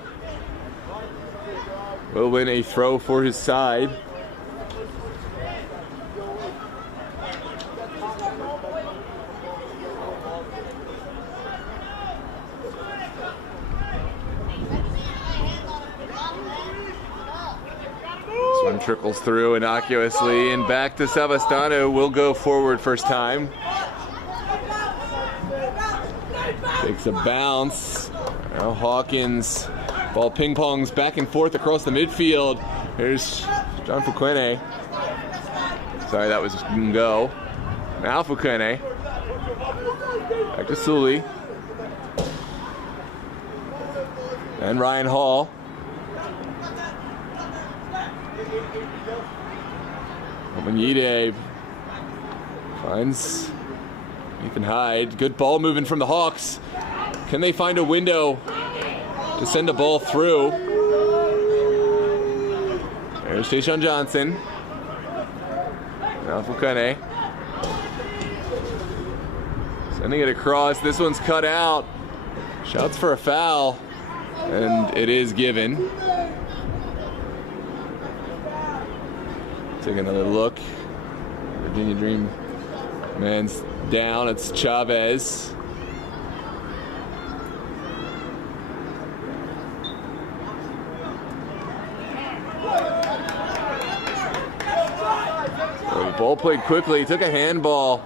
will win a throw for his side. This one trickles through innocuously, and back to Savastano. Will go forward first time. Takes a bounce. Now Hawkins. Ball ping pongs back and forth across the midfield. Here's John Fuquene. Sorry, that was go. Now Fuquene. Back to Sully. And Ryan Hall. Omanide finds Ethan Hyde. Good ball moving from the Hawks. Can they find a window to send a ball through? There's Tayshawn Johnson. Now Fuquene. Sending it across. This one's cut out. Shouts for a foul. And it is given. Take another look. Virginia Dream man's down. It's Chavez. So the ball played quickly. Took a handball,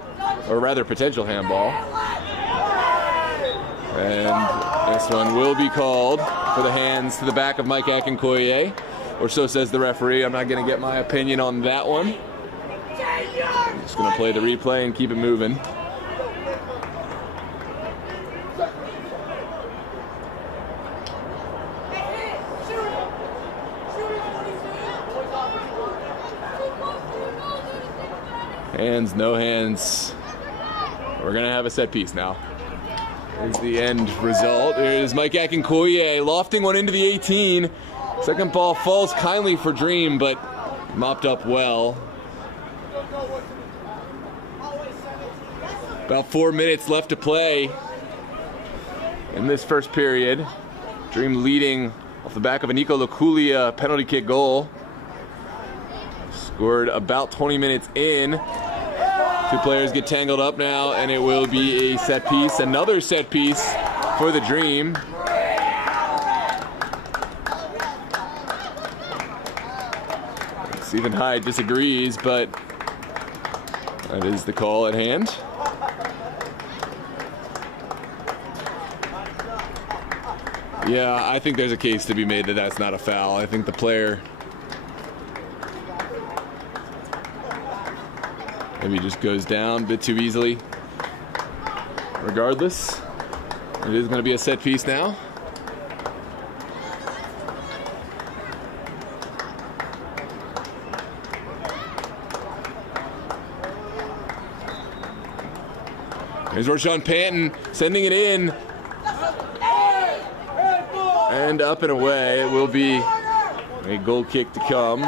or rather potential handball. And this one will be called for the hands to the back of Mike Akinkoye, or so says the referee. I'm not going to get my opinion on that one. I'm just going to play the replay and keep it moving. Hands, no hands. We're going to have a set piece now. Here's the end result. Here's Mike Akinkoye lofting one into the 18. Second ball falls kindly for Dream, but mopped up well. About 4 minutes left to play in this first period. Dream leading off the back of a Nico Luculia penalty kick goal. Scored about 20 minutes in. Two players get tangled up now, and it will be a set piece. Another set piece for the Dream. Stephen Hyde disagrees, but that is the call at hand. Yeah, I think there's a case to be made that that's not a foul. I think the player maybe just goes down a bit too easily. Regardless, it is going to be a set piece now. Here's Roshan Panton sending it in. And up and away. It will be a goal kick to come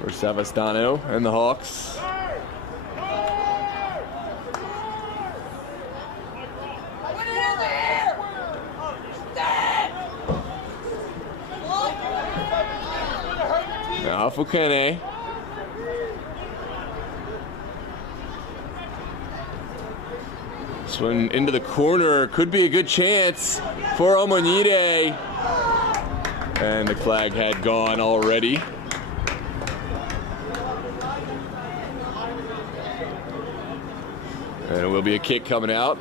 for Savastano and the Hawks. Now Fuquene. This one into the corner. Could be a good chance for Omanide. And the flag had gone already. And it will be a kick coming out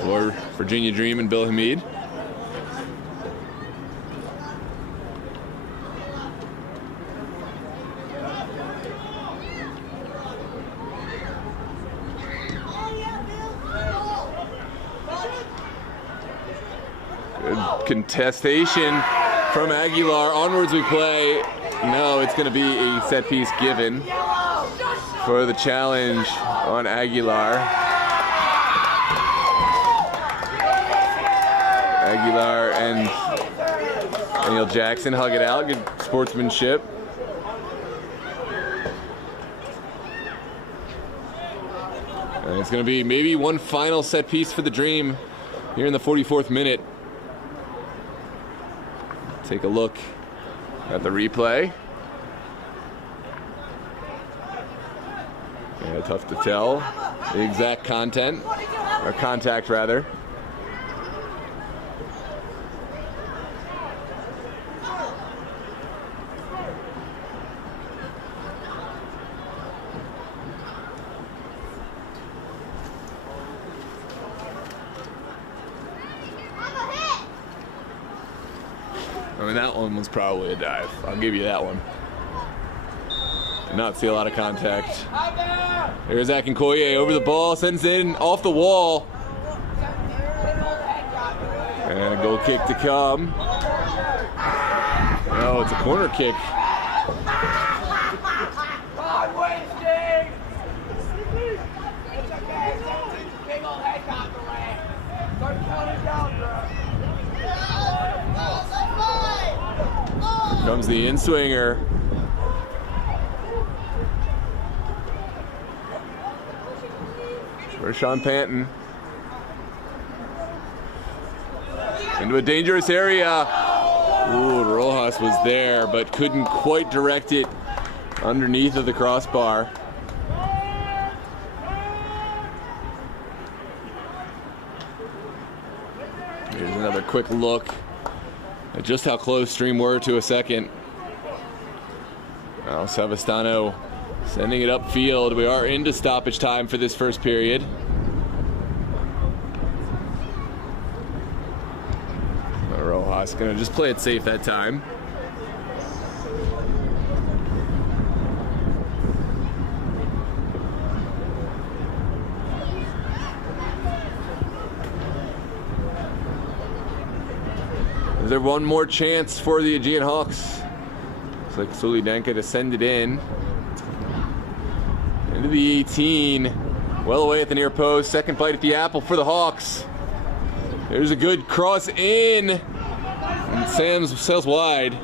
for Virginia Dream and Bill Hamid. Good contestation from Aguilar. Onwards we play. No, it's going to be a set piece given for the challenge on Aguilar. Aguilar and Daniel Jackson hug it out. Good sportsmanship. And it's going to be maybe one final set piece for the Dream here in the 44th minute. Take a look at the replay. Yeah, tough to tell the exact content, or contact rather. I mean, that one was probably a dive. I'll give you that one. Did not see a lot of contact. Here's Akinkoye over the ball, sends it in off the wall. And a goal kick to come. Oh, it's a corner kick. Comes the in-swinger. For Sean Panton. Into a dangerous area. Ooh, Rojas was there, but couldn't quite direct it underneath of the crossbar. Here's another quick look at just how close Stream were to a second. Now Savastano sending it upfield. We are into stoppage time for this first period. Rojas gonna just play it safe that time. Is there one more chance for the Aegean Hawks? Looks like Sulidenka to send it in. Into the 18. Well away at the near post. Second bite at the apple for the Hawks. There's a good cross in. And Sam's sails wide.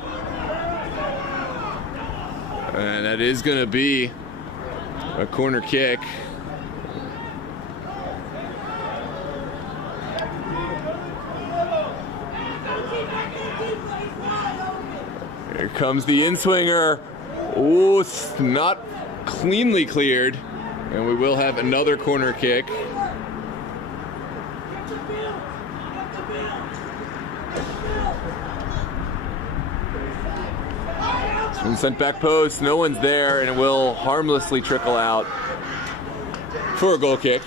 And that is going to be a corner kick. Here comes the in-swinger. Oh, it's not cleanly cleared. And we will have another corner kick. It's been sent back post. No one's there, and it will harmlessly trickle out for a goal kick.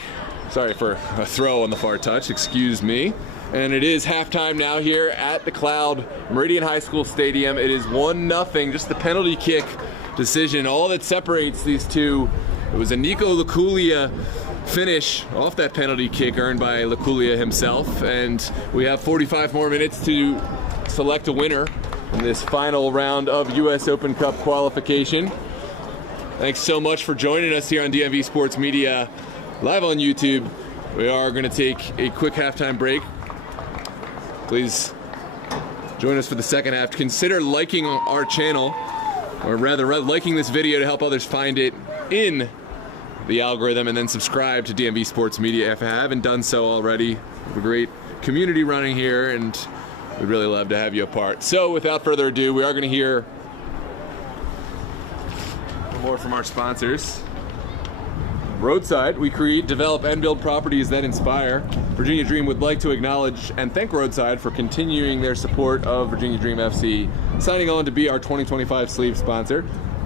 Sorry for a throw on the far touch. Excuse me. And it is halftime now here at the Cloud Meridian High School Stadium. It is 1-0, just the penalty kick decision. All that separates these two. It was a Nico Laculia finish off that penalty kick earned by Laculia himself. And we have 45 more minutes to select a winner in this final round of US Open Cup qualification. Thanks so much for joining us here on DMV Sports Media live on YouTube. We are going to take a quick halftime break. Please join us for the second half. Consider liking our channel, or rather liking this video to help others find it in the algorithm, and then subscribe to DMV Sports Media if you haven't done so already. We have a great community running here, and we'd really love to have you a part. So without further ado, we are going to hear more from our sponsors. Roadside, we create, develop, and build properties that inspire. Virginia Dream would like to acknowledge and thank Roadside for continuing their support of Virginia Dream FC. Signing on to be our 2025 sleeve sponsor,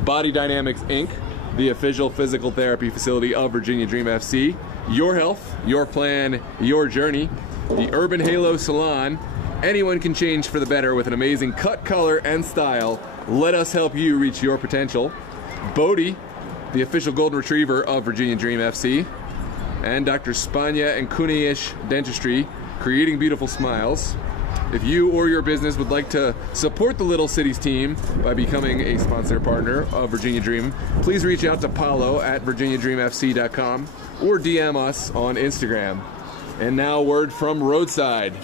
Body Dynamics Inc., the official physical therapy facility of Virginia Dream FC. Your health, your plan, your journey. The Urban Halo Salon. Anyone can change for the better with an amazing cut, color, and style. Let us help you reach your potential. Bodie, the official golden retriever of Virginia Dream FC. And Dr. Spania and Kunaish Dentistry, creating beautiful smiles. If you or your business would like to support the Little Cities team by becoming a sponsor partner of Virginia Dream, please reach out to Paulo at virginiadreamfc.com or DM us on Instagram. And now a word from Roadside.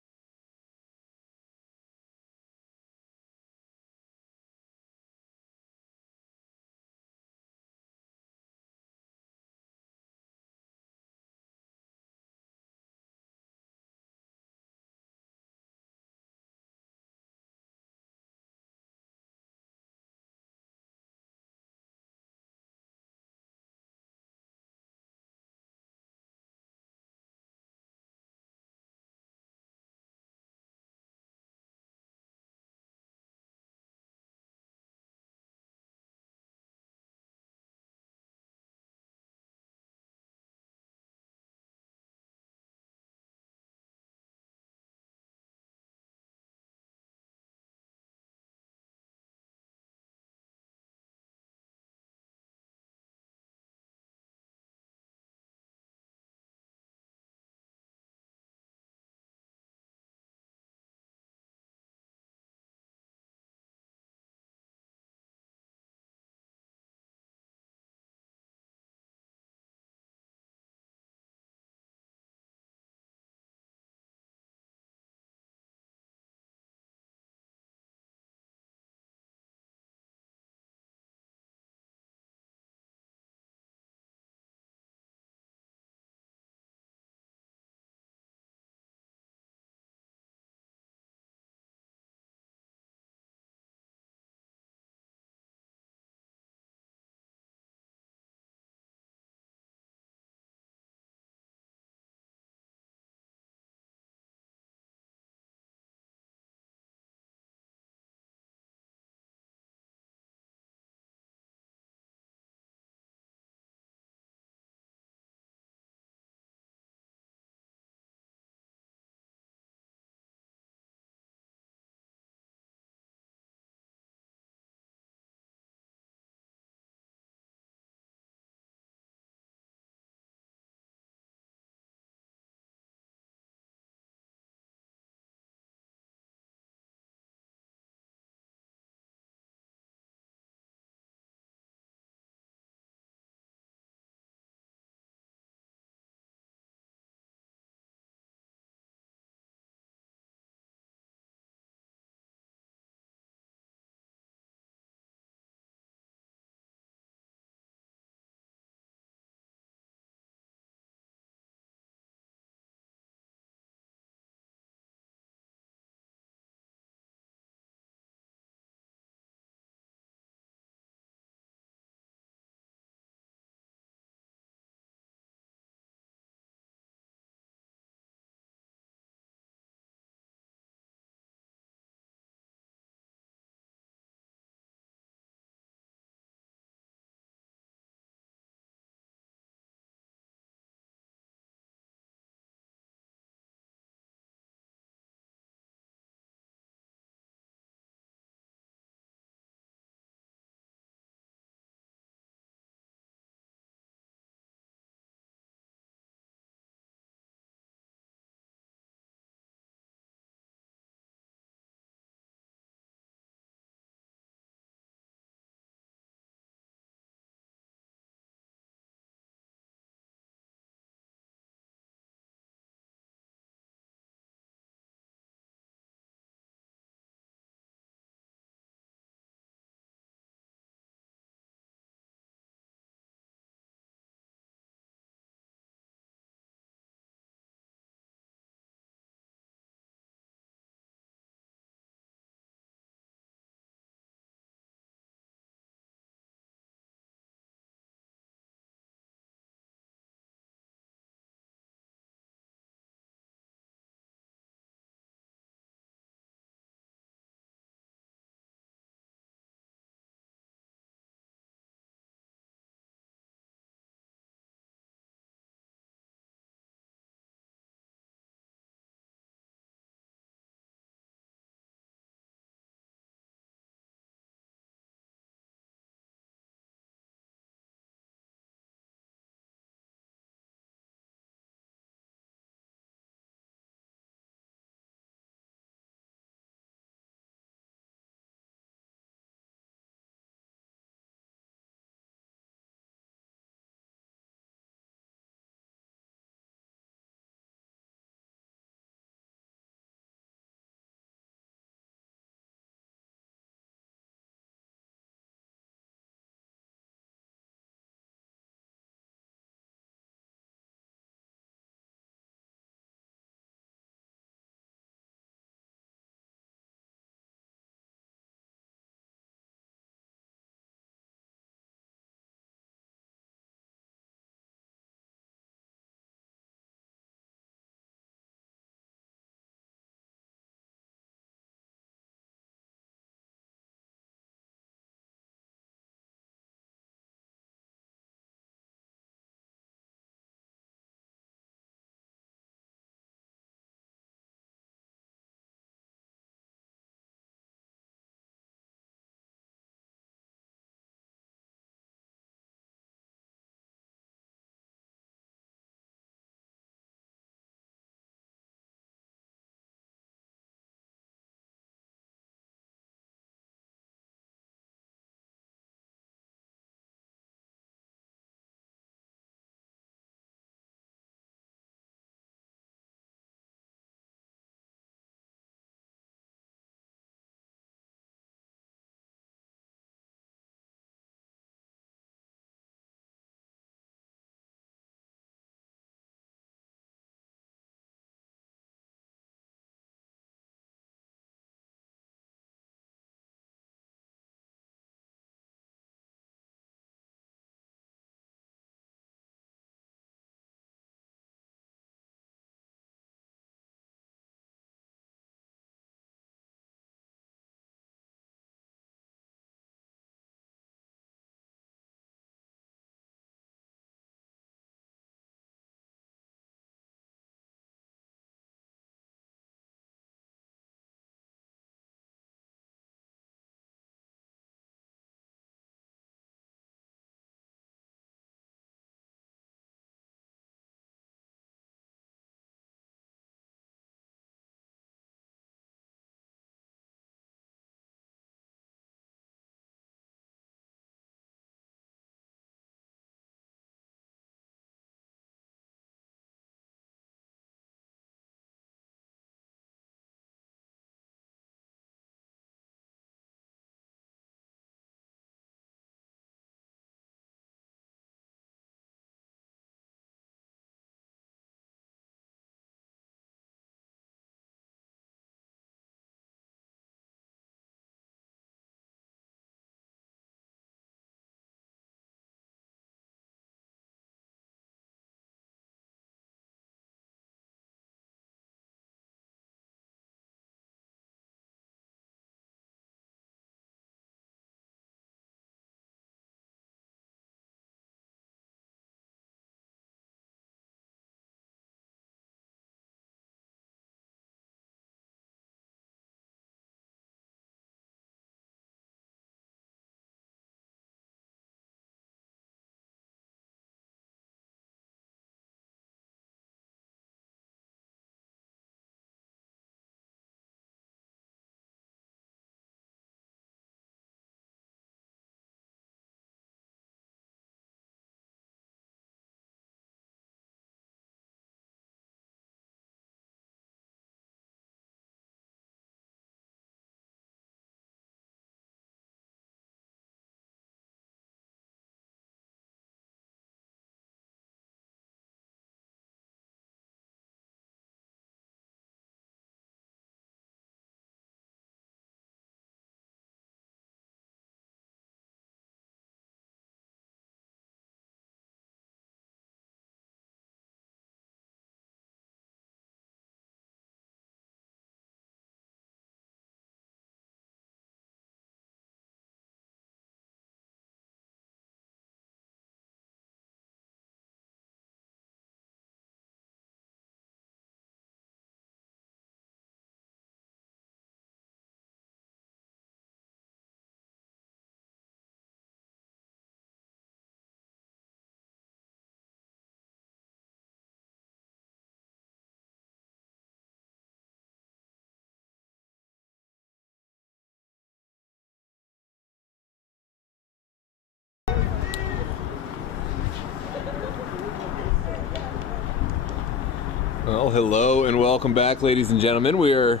Well, hello and welcome back, ladies and gentlemen. We are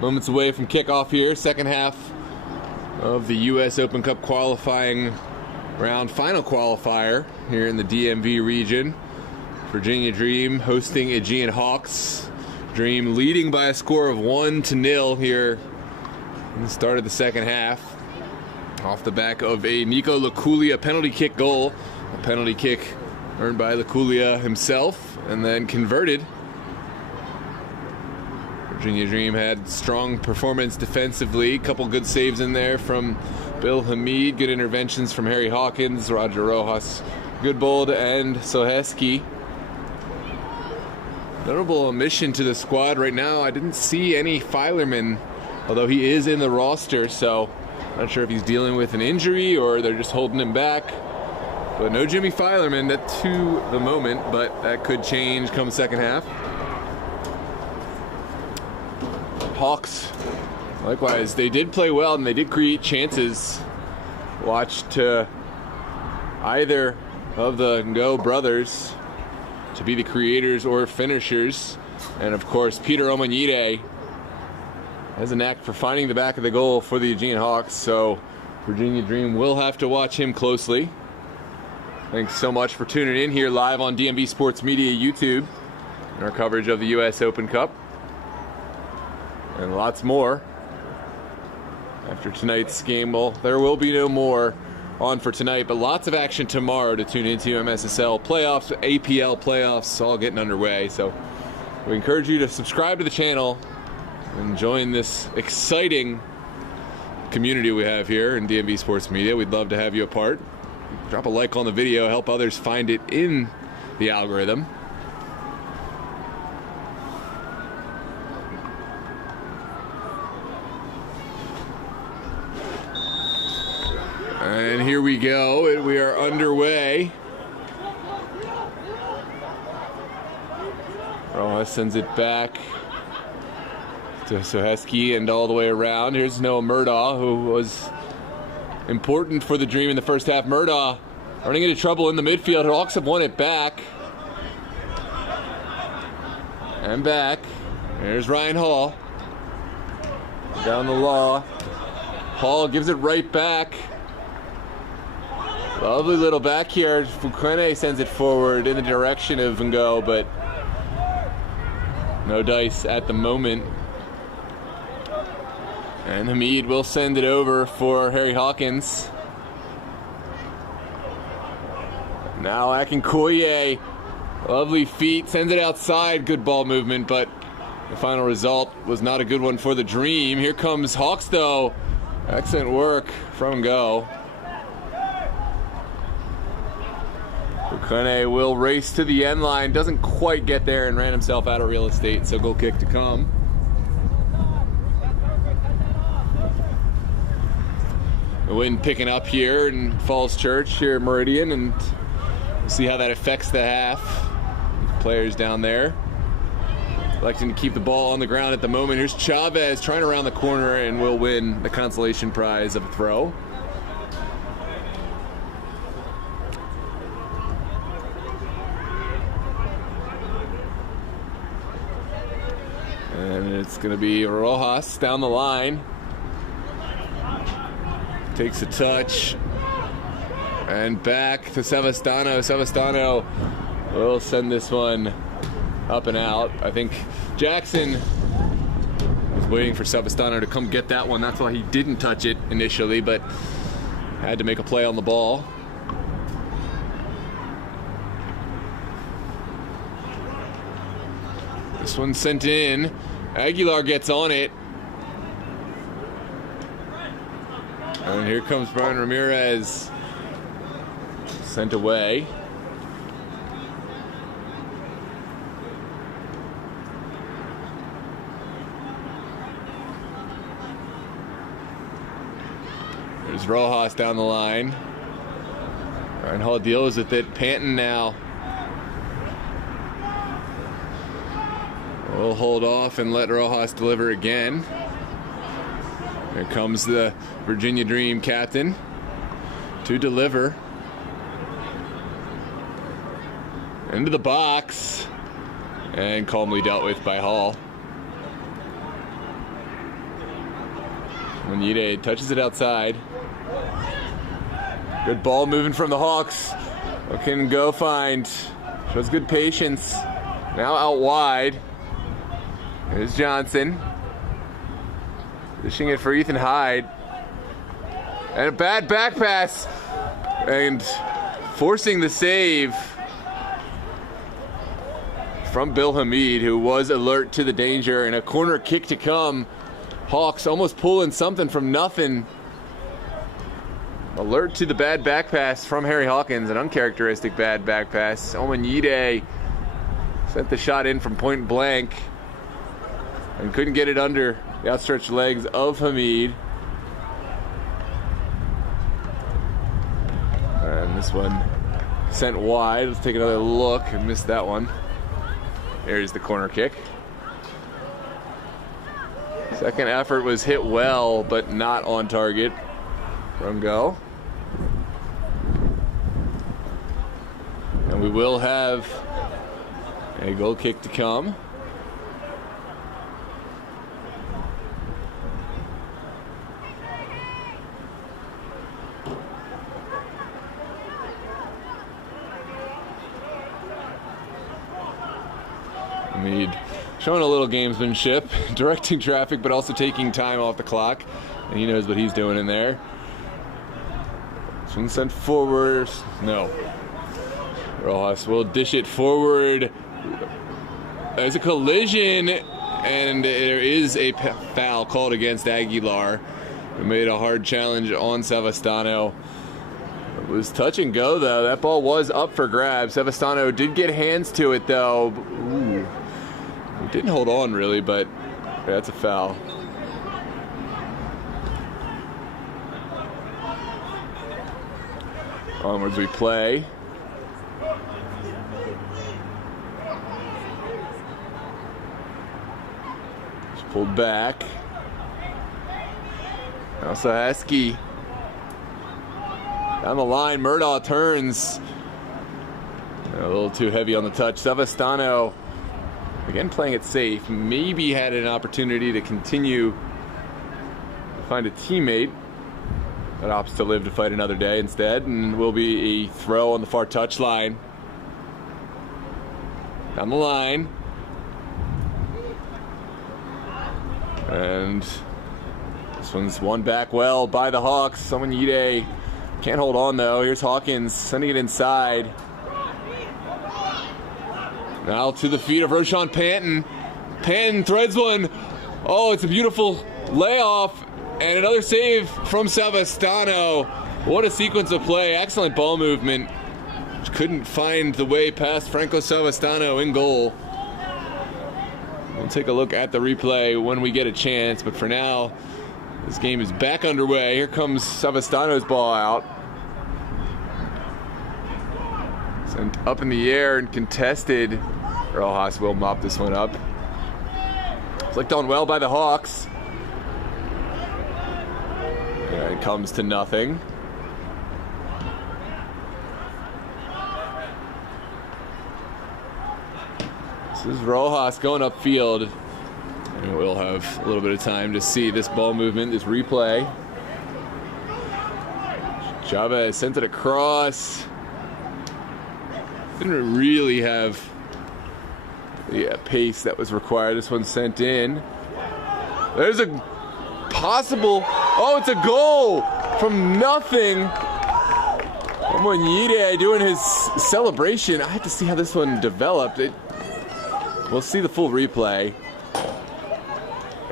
moments away from kickoff here, second half of the U.S. Open Cup qualifying round, final qualifier here in the DMV region. Virginia Dream hosting Aegean Hawks. Dream leading by a score of 1-0 here in the start of the second half. Off the back of a Nico Laculia penalty kick goal. A penalty kick earned by Laculia himself and then converted. Virginia Dream had strong performance defensively. A couple good saves in there from Bill Hamid. Good interventions from Harry Hawkins, Roger Rojas, Goodbold, and Soheski. Notable omission to the squad right now. I didn't see any Filerman, although he is in the roster, so not sure if he's dealing with an injury or they're just holding him back. But no Jimmy Filerman to the moment, but that could change come second half. Hawks, likewise, they did play well and they did create chances. Watch to either of the Ngo brothers to be the creators or finishers. And of course, Peter Omanyide has a knack for finding the back of the goal for the Aegean Hawks, so Virginia Dream will have to watch him closely. Thanks so much for tuning in here live on DMV Sports Media YouTube and our coverage of the U.S. Open Cup. And lots more after tonight's game. Well, there will be no more on for tonight, but lots of action tomorrow to tune into. MSSL playoffs, APL playoffs, all getting underway. So we encourage you to subscribe to the channel and join this exciting community we have here in DMV Sports Media. We'd love to have you a part. Drop a like on the video, help others find it in the algorithm. And here we go, we are underway. Rojas sends it back to Soheski and all the way around. Here's Noah Murdaugh, who was important for the Dream in the first half. Murdaugh running into trouble in the midfield. Hawks have won it back. And back. There's Ryan Hall. Down the law. Hall gives it right back. Lovely little back here. Fukwene sends it forward in the direction of Ngo, but no dice at the moment. And Hamid will send it over for Harry Hawkins. Now Akinkoye, lovely feet, sends it outside. Good ball movement, but the final result was not a good one for the Dream. Here comes Hawks, though. Excellent work from Ngo. Fukwene will race to the end line. Doesn't quite get there and ran himself out of real estate, so goal kick to come. The wind picking up here in Falls Church here at Meridian, and we'll see how that affects the half. Players down there electing to keep the ball on the ground at the moment. Here's Chavez trying to round the corner and will win the consolation prize of a throw. And it's going to be Rojas down the line. Takes a touch. And back to Savastano. Savastano will send this one up and out. I think Jackson was waiting for Savastano to come get that one. That's why he didn't touch it initially, but had to make a play on the ball. This one sent in. Aguilar gets on it. And here comes Brian Ramirez. Sent away. There's Rojas down the line. Ryan Hall deals with it. Panton now. We'll hold off and let Rojas deliver again. Here comes the Virginia Dream captain to deliver. Into the box. And calmly dealt with by Hall. Onyeide touches it outside. Good ball moving from the Hawks. Can go find. Shows good patience. Now out wide. There's Johnson. Dishing it for Ethan Hyde. And a bad back pass. And forcing the save from Bill Hamid, who was alert to the danger, and a corner kick to come. Hawks almost pulling something from nothing. Alert to the bad back pass from Harry Hawkins, an uncharacteristic bad back pass. Onyeide sent the shot in from point blank and couldn't get it under the outstretched legs of Hamid. And this one sent wide. Let's take another look. I missed that one. There's the corner kick. Second effort was hit well, but not on target from go. And we will have a goal kick to come. Hamid showing a little gamesmanship, directing traffic, but also taking time off the clock. And he knows what he's doing in there. This one sent forward. No. Rojas will dish it forward. There's a collision, and there is a foul called against Aguilar, who made a hard challenge on Savastano. It was touch and go, though. That ball was up for grabs. Savastano did get hands to it, though. Ooh. He didn't hold on, really, but yeah, that's a foul. Onwards we play. Just pulled back. Now Sahaski. Down the line, Murdaugh turns. A little too heavy on the touch. Savastano, again playing it safe, maybe had an opportunity to continue to find a teammate, but opts to live to fight another day instead, and will be a throw on the far touchline. Down the line. And this one's won back well by the Hawks. Onyeide can't hold on, though. Here's Hawkins sending it inside. Now to the feet of Roshan Panton. Panton threads one. Oh, it's a beautiful layoff. And another save from Savastano. What a sequence of play. Excellent ball movement. Just couldn't find the way past Franco Savastano in goal. We'll take a look at the replay when we get a chance. But for now, this game is back underway. Here comes Savastano's ball out. Sent up in the air and contested. Rojas will mop this one up. Flicked on well by the Hawks. Yeah, it comes to nothing. This is Rojas going upfield. And we'll have a little bit of time to see this ball movement, this replay. Chavez sent it across. Didn't really have the pace that was required. This one sent in. There's a possible, oh, it's a goal from nothing. Onyeide doing his celebration. I have to see how this one developed. We'll see the full replay.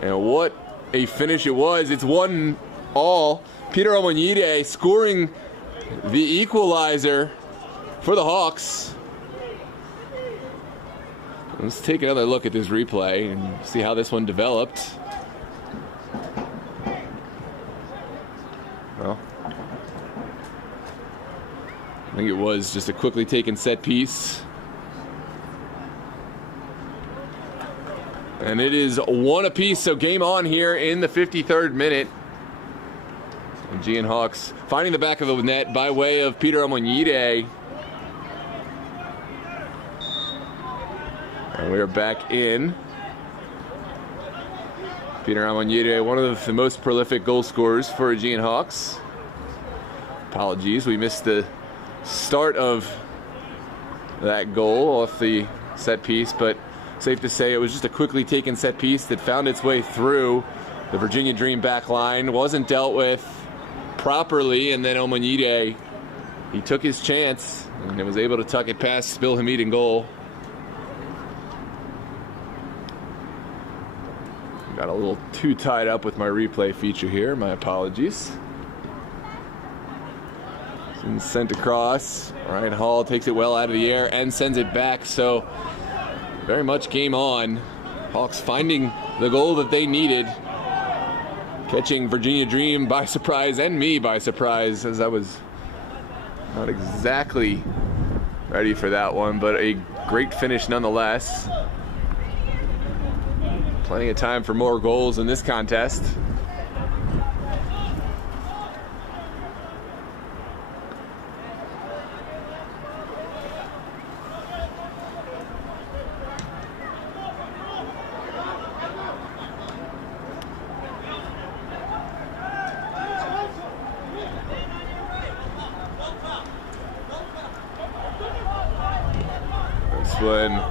And what a finish it was. It's 1-1. Peter Onyeide scoring the equalizer for the Hawks. Let's take another look at this replay and see how this one developed. Well, I think it was just a quickly taken set piece. And it is 1 apiece, so game on here in the 53rd minute. Aegean Hawks finding the back of the net by way of Peter Onyeide. And we're back in. Peter Amonire, one of the most prolific goal scorers for Aegean Hawks. Apologies, we missed the start of that goal off the set piece, but safe to say it was just a quickly taken set piece that found its way through the Virginia Dream back line, wasn't dealt with properly, and then Amonire, he took his chance and was able to tuck it past Bill Hamid in goal. Got a little too tied up with my replay feature here, my apologies. Sent across. Ryan Hall takes it well out of the air and sends it back, so very much game on. Hawks finding the goal that they needed, catching Virginia Dream by surprise and me by surprise, as I was not exactly ready for that one, but a great finish nonetheless. Plenty of time for more goals in this contest. This one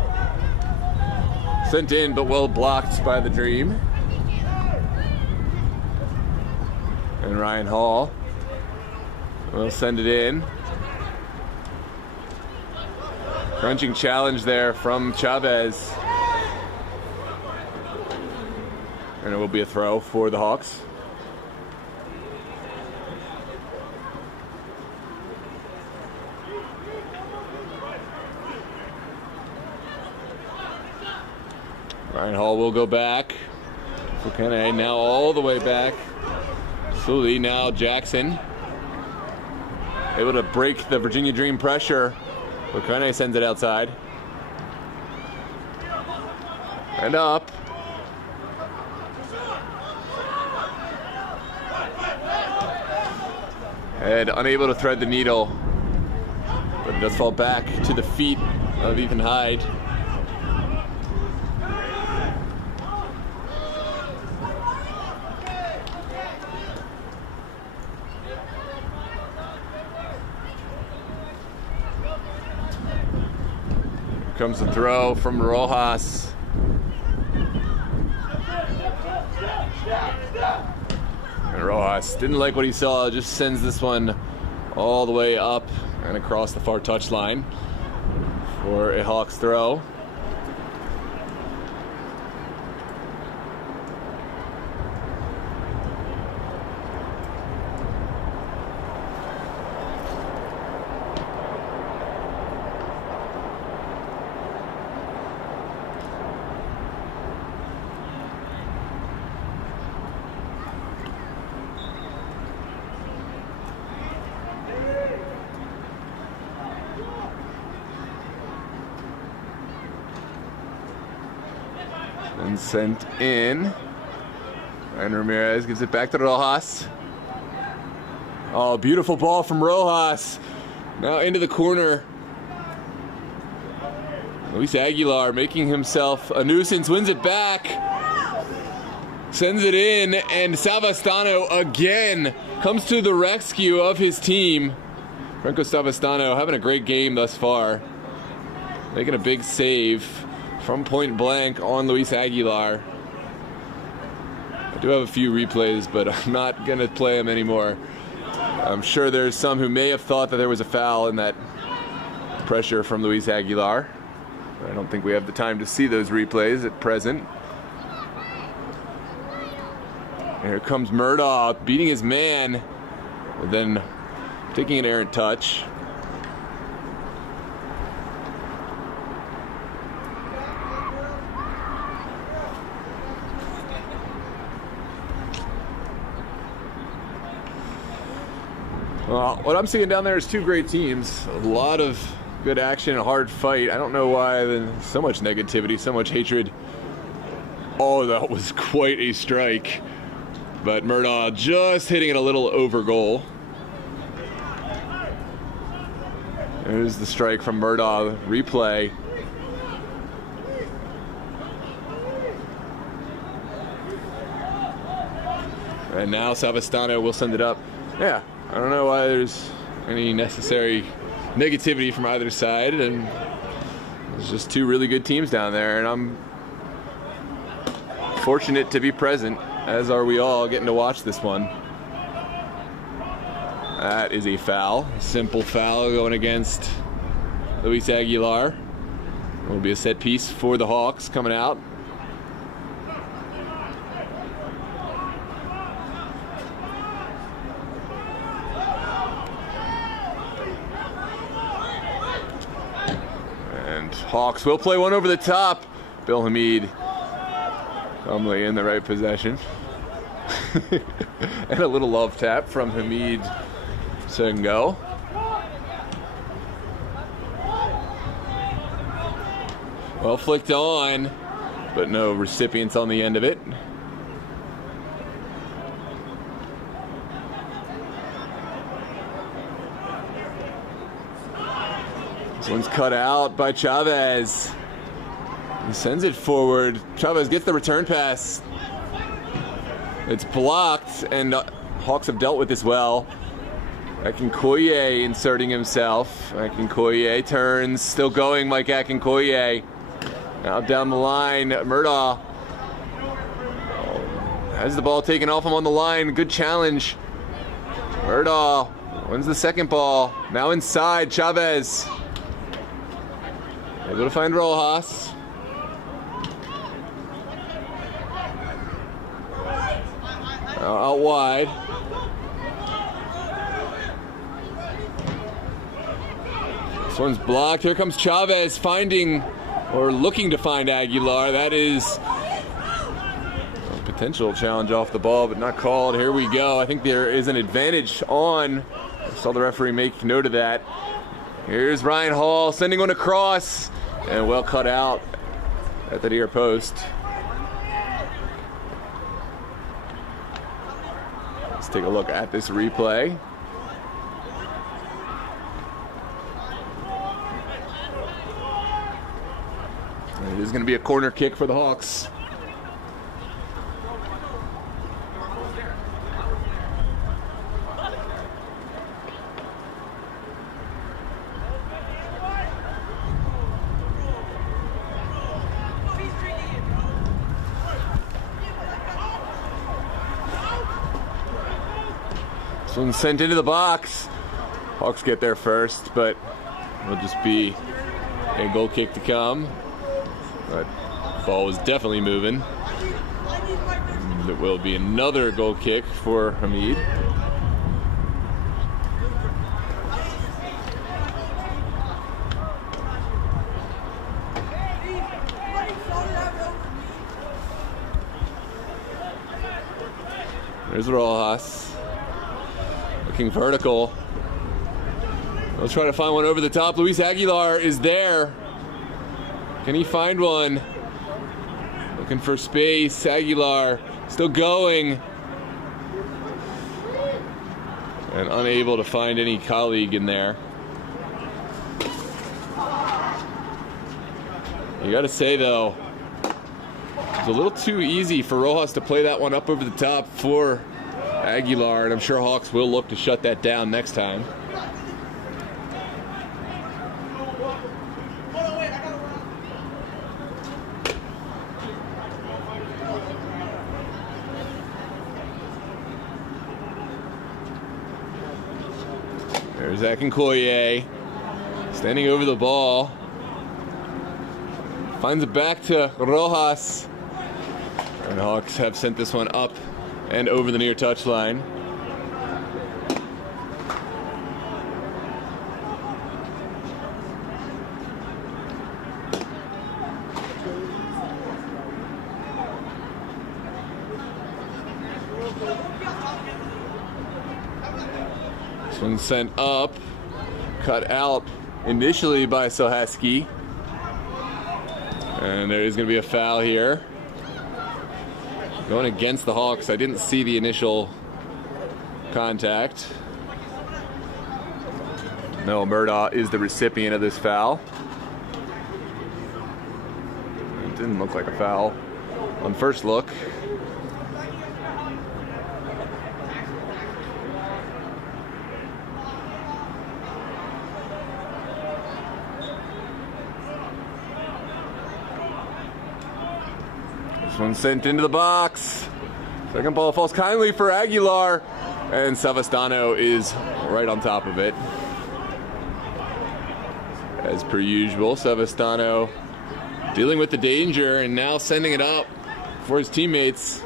sent in, but well blocked by the Dream. And Ryan Hall will send it in. Crunching challenge there from Chavez. And it will be a throw for the Hawks. Ryan Hall will go back. Fukene now all the way back. Slowly now Jackson able to break the Virginia Dream pressure. Fukene sends it outside. And up. And unable to thread the needle. But it does fall back to the feet of Ethan Hyde. Comes the throw from Rojas. And Rojas didn't like what he saw, just sends this one all the way up and across the far touchline for a Hawks throw. And sent in. And Ramirez gives it back to Rojas. Oh, beautiful ball from Rojas. Now into the corner. Luis Aguilar making himself a nuisance, wins it back. Sends it in, and Savastano again comes to the rescue of his team. Franco Savastano having a great game thus far. Making a big save from point blank on Luis Aguilar. I do have a few replays, but I'm not going to play them anymore. I'm sure there's some who may have thought that there was a foul in that pressure from Luis Aguilar. I don't think we have the time to see those replays at present. And here comes Murdaugh beating his man, and then taking an errant touch. Well, what I'm seeing down there is two great teams. A lot of good action, a hard fight. I don't know why there's so much negativity, so much hatred. Oh, that was quite a strike. But Murdaugh just hitting it a little over goal. There's the strike from Murdaugh. Replay. And now Savastano will send it up. Yeah, I don't know why there's any necessary negativity from either side, and there's just two really good teams down there, and I'm fortunate to be present, as are we all, getting to watch this one. That is a foul, simple foul going against Luis Aguilar. It will be a set piece for the Hawks coming out. And Hawks will play one over the top. Bill Hamid calmly in the right possession. And a little love tap from Hamid Sengo. Well flicked on, but no recipients on the end of it. This one's cut out by Chavez. He sends it forward. Chavez gets the return pass. It's blocked, and Hawks have dealt with this well. Akinkoye inserting himself. Akinkoye turns, still going Mike Akinkoye. Now down the line, Murdaugh has the ball taken off him on the line. Good challenge. Murdaugh wins the second ball. Now inside, Chavez. Able to find Rojas. Out wide. This one's blocked. Here comes Chavez finding, or looking to find Aguilar. That is a potential challenge off the ball, but not called. Here we go. I think there is an advantage on. I saw the referee make note of that. Here's Ryan Hall sending one across, and well cut out at the near post. Let's take a look at this replay. It is going to be a corner kick for the Hawks. This one's sent into the box. Hawks get there first, but it'll just be a goal kick to come. But ball was definitely moving. There will be another goal kick for Hamid. There's Rojas. Looking vertical. Let's try to find one over the top. Luis Aguilar is there. Can he find one? Looking for space. Aguilar still going. And unable to find any colleague in there. You gotta say though, it's a little too easy for Rojas to play that one up over the top for Aguilar, and I'm sure Hawks will look to shut that down next time. There's Akinkoye standing over the ball. Finds it back to Rojas. And Hawks have sent this one up and over the near touchline. This one's sent up, cut out initially by Sohaski. And there is going to be a foul here. Going against the Hawks. I didn't see the initial contact. No, Murdaugh is the recipient of this foul. It didn't look like a foul on first look. This one sent into the box. Second ball falls kindly for Aguilar, and Savastano is right on top of it. As per usual, Savastano dealing with the danger and now sending it up for his teammates.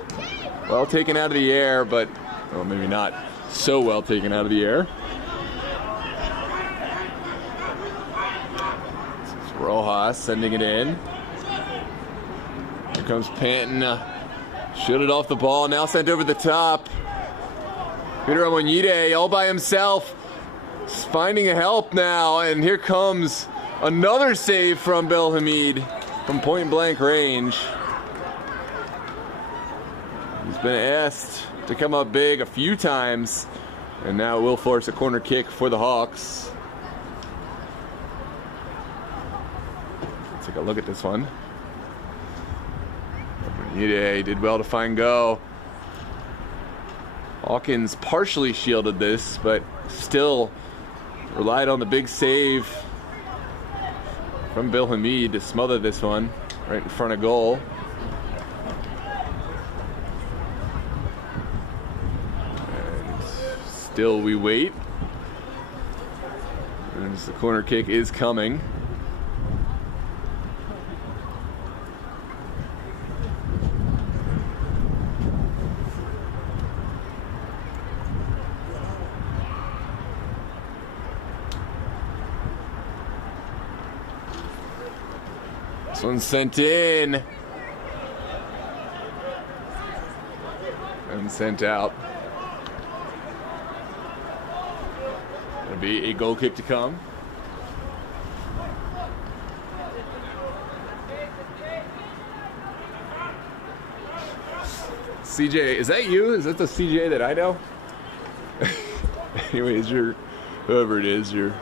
Well taken out of the air, but well, maybe not so well taken out of the air. This is Rojas sending it in. Here comes Panton, shielded off the ball, now sent over the top. Peter Amonide all by himself, finding a help now, and here comes another save from Belhamid from point blank range. He's been asked to come up big a few times, and now will force a corner kick for the Hawks. Let's take a look at this one. He did well to find go. Hawkins partially shielded this, but still relied on the big save from Belhamid to smother this one right in front of goal. And still we wait. And the corner kick is coming. This one's sent in and sent out. It'll be a goal kick to come. CJ, is that you? Is that the CJ that I know? Anyways, you're whoever it is, you're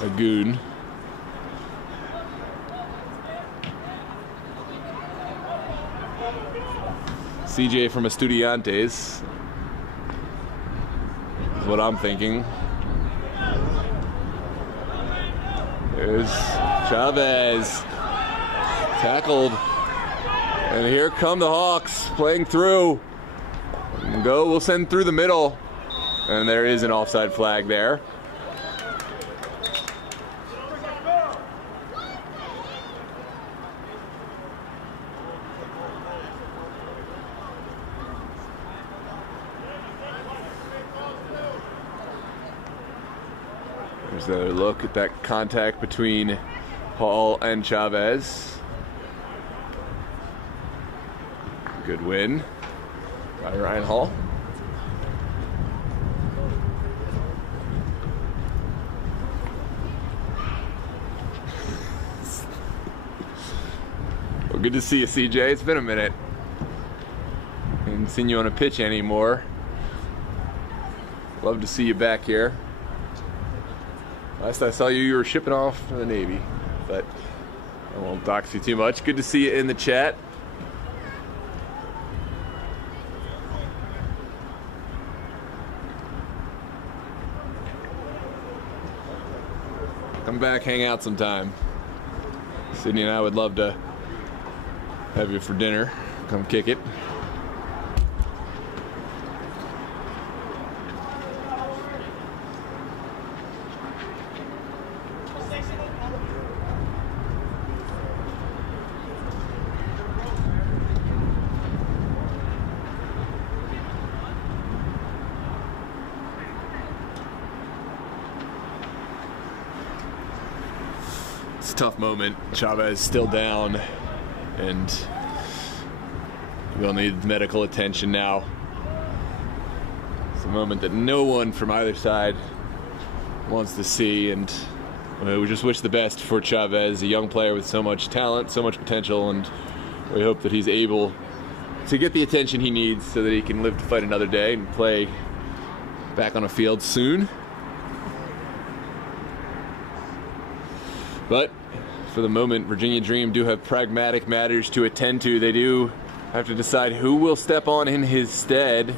a goon. CJ from Estudiantes is what I'm thinking. There's Chavez tackled, and here come the Hawks playing through. Go, we'll send through the middle, and there is an offside flag there. There's a look at that contact between Hall and Chavez. Good win by Ryan Hall. Well, good to see you, CJ. It's been a minute. I haven't seen you on a pitch anymore. Love to see you back here. Last I saw you, you were shipping off to the Navy, but I won't dox you too much. Good to see you in the chat. Come back, hang out sometime. Sydney and I would love to have you for dinner. Come kick it. It's a tough moment. Chavez still down, and we'll need medical attention now. It's a moment that no one from either side wants to see, and we just wish the best for Chavez, a young player with so much talent, so much potential, and we hope that he's able to get the attention he needs so that he can live to fight another day and play back on a field soon. But for the moment, Virginia Dream do have pragmatic matters to attend to. They do have to decide who will step on in his stead.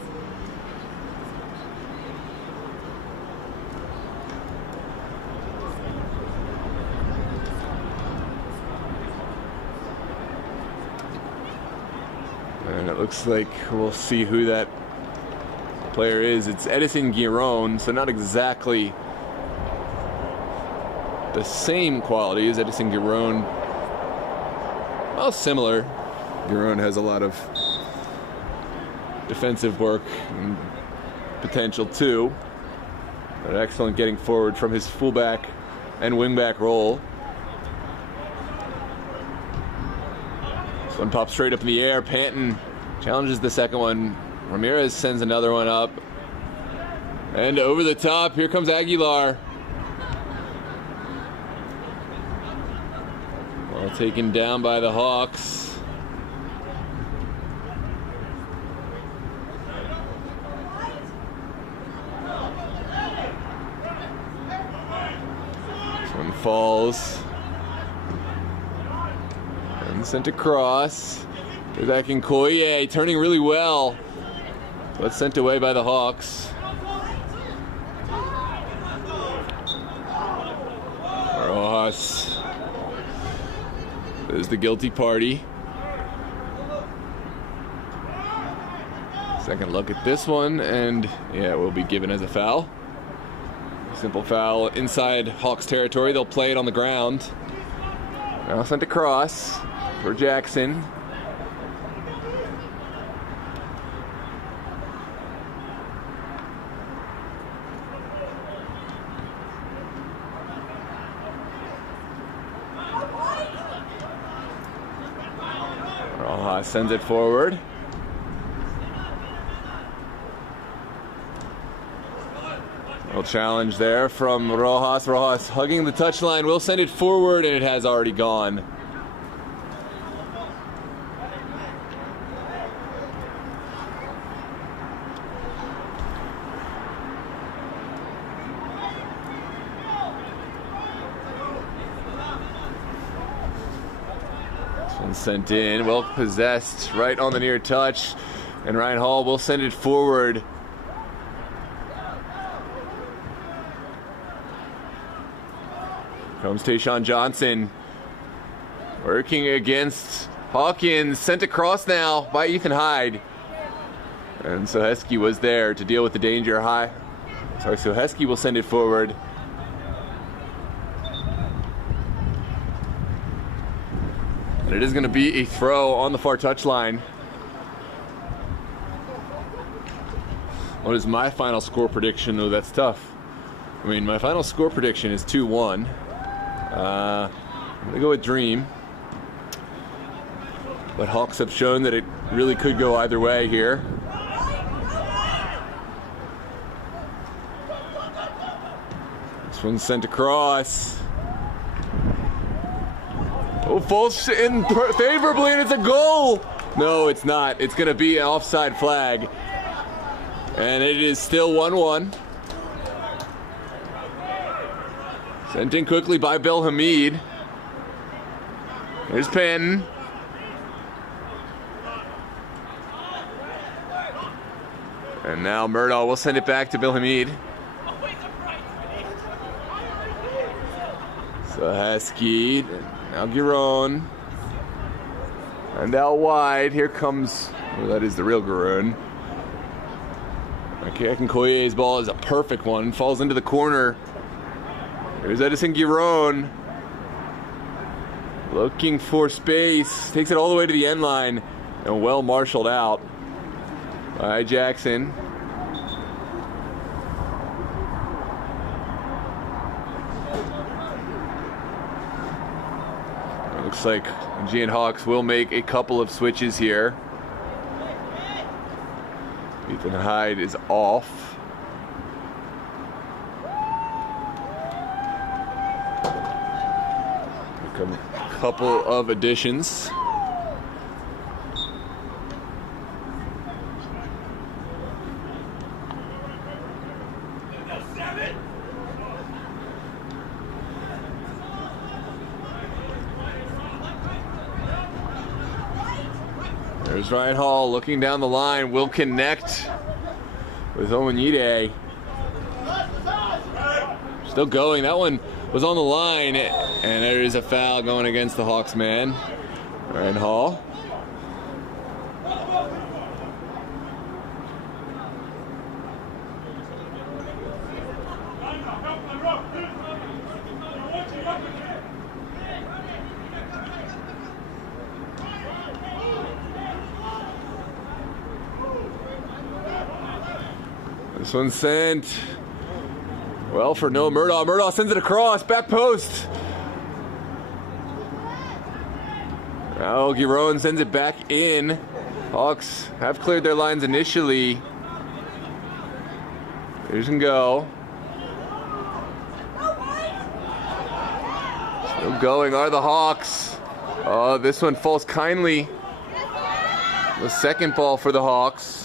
And it looks like we'll see who that player is. It's Edison Giron, so not exactly the same quality as Edison Giron. Well, similar. Giron has a lot of defensive work and potential too. But excellent getting forward from his fullback and wingback role. This one pops straight up in the air. Panton challenges the second one. Ramirez sends another one up. And over the top, here comes Aguilar. Well, taken down by the Hawks. This one falls. And sent across. They're back in Koye, turning really well. But sent away by the Hawks. Rojas is the guilty party. Second look at this one, and yeah, it will be given as a foul. Simple foul inside Hawks territory. They'll play it on the ground. Now sent across for Jackson. Rojas sends it forward. Little challenge there from Rojas. Rojas hugging the touchline. Will send it forward, and it has already gone. Sent in, well possessed, right on the near touch, and Ryan Hall will send it forward. Comes Tayshawn Johnson, working against Hawkins, sent across now by Ethan Hyde, and so Heskey was there to deal with the danger. So Heskey will send it forward. It is going to be a throw on the far touchline. What is my final score prediction? Oh, that's tough. I mean, my final score prediction is 2-1. I'm going to go with Dream. But Hawks have shown that it really could go either way here. This one's sent across. Oh, falls in favorably, and it's a goal. No, it's not. It's going to be an offside flag. And it is still 1-1. Sent in quickly by Bill Hamid. Here's Panton. And now Murdaugh will send it back to Bill Hamid. So Heskey. Now Giron. And out wide, here comes, well, that is the real Giron. Akinkoye's ball is a perfect one. Falls into the corner. Here's Edison Giron. Looking for space. Takes it all the way to the end line. And well marshaled out by Jackson. Looks like Aegean Hawks will make a couple of switches here. Ethan Hyde is off. A couple of additions. There's Ryan Hall looking down the line. Will connect with Owanyide. Still going. That one was on the line. And there is a foul going against the Hawks man. Ryan Hall. This one's sent. Well, for Noah Murdaugh. Murdaugh sends it across. Back post. Now Giron sends it back in. Hawks have cleared their lines initially. Here's and go. Still going are the Hawks. Oh, this one falls kindly. The second ball for the Hawks.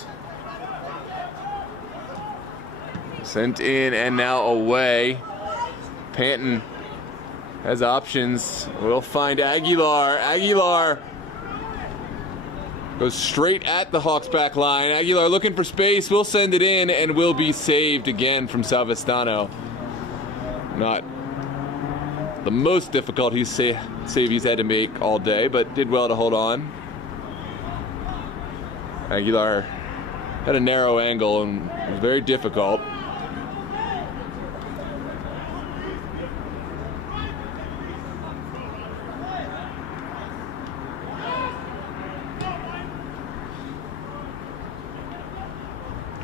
Sent in and now away. Panton has options. We'll find Aguilar. Aguilar goes straight at the Hawks back line. Aguilar looking for space. Will send it in and will be saved again from Savastano. Not the most difficult save he's had to make all day, but did well to hold on. Aguilar had a narrow angle and was very difficult.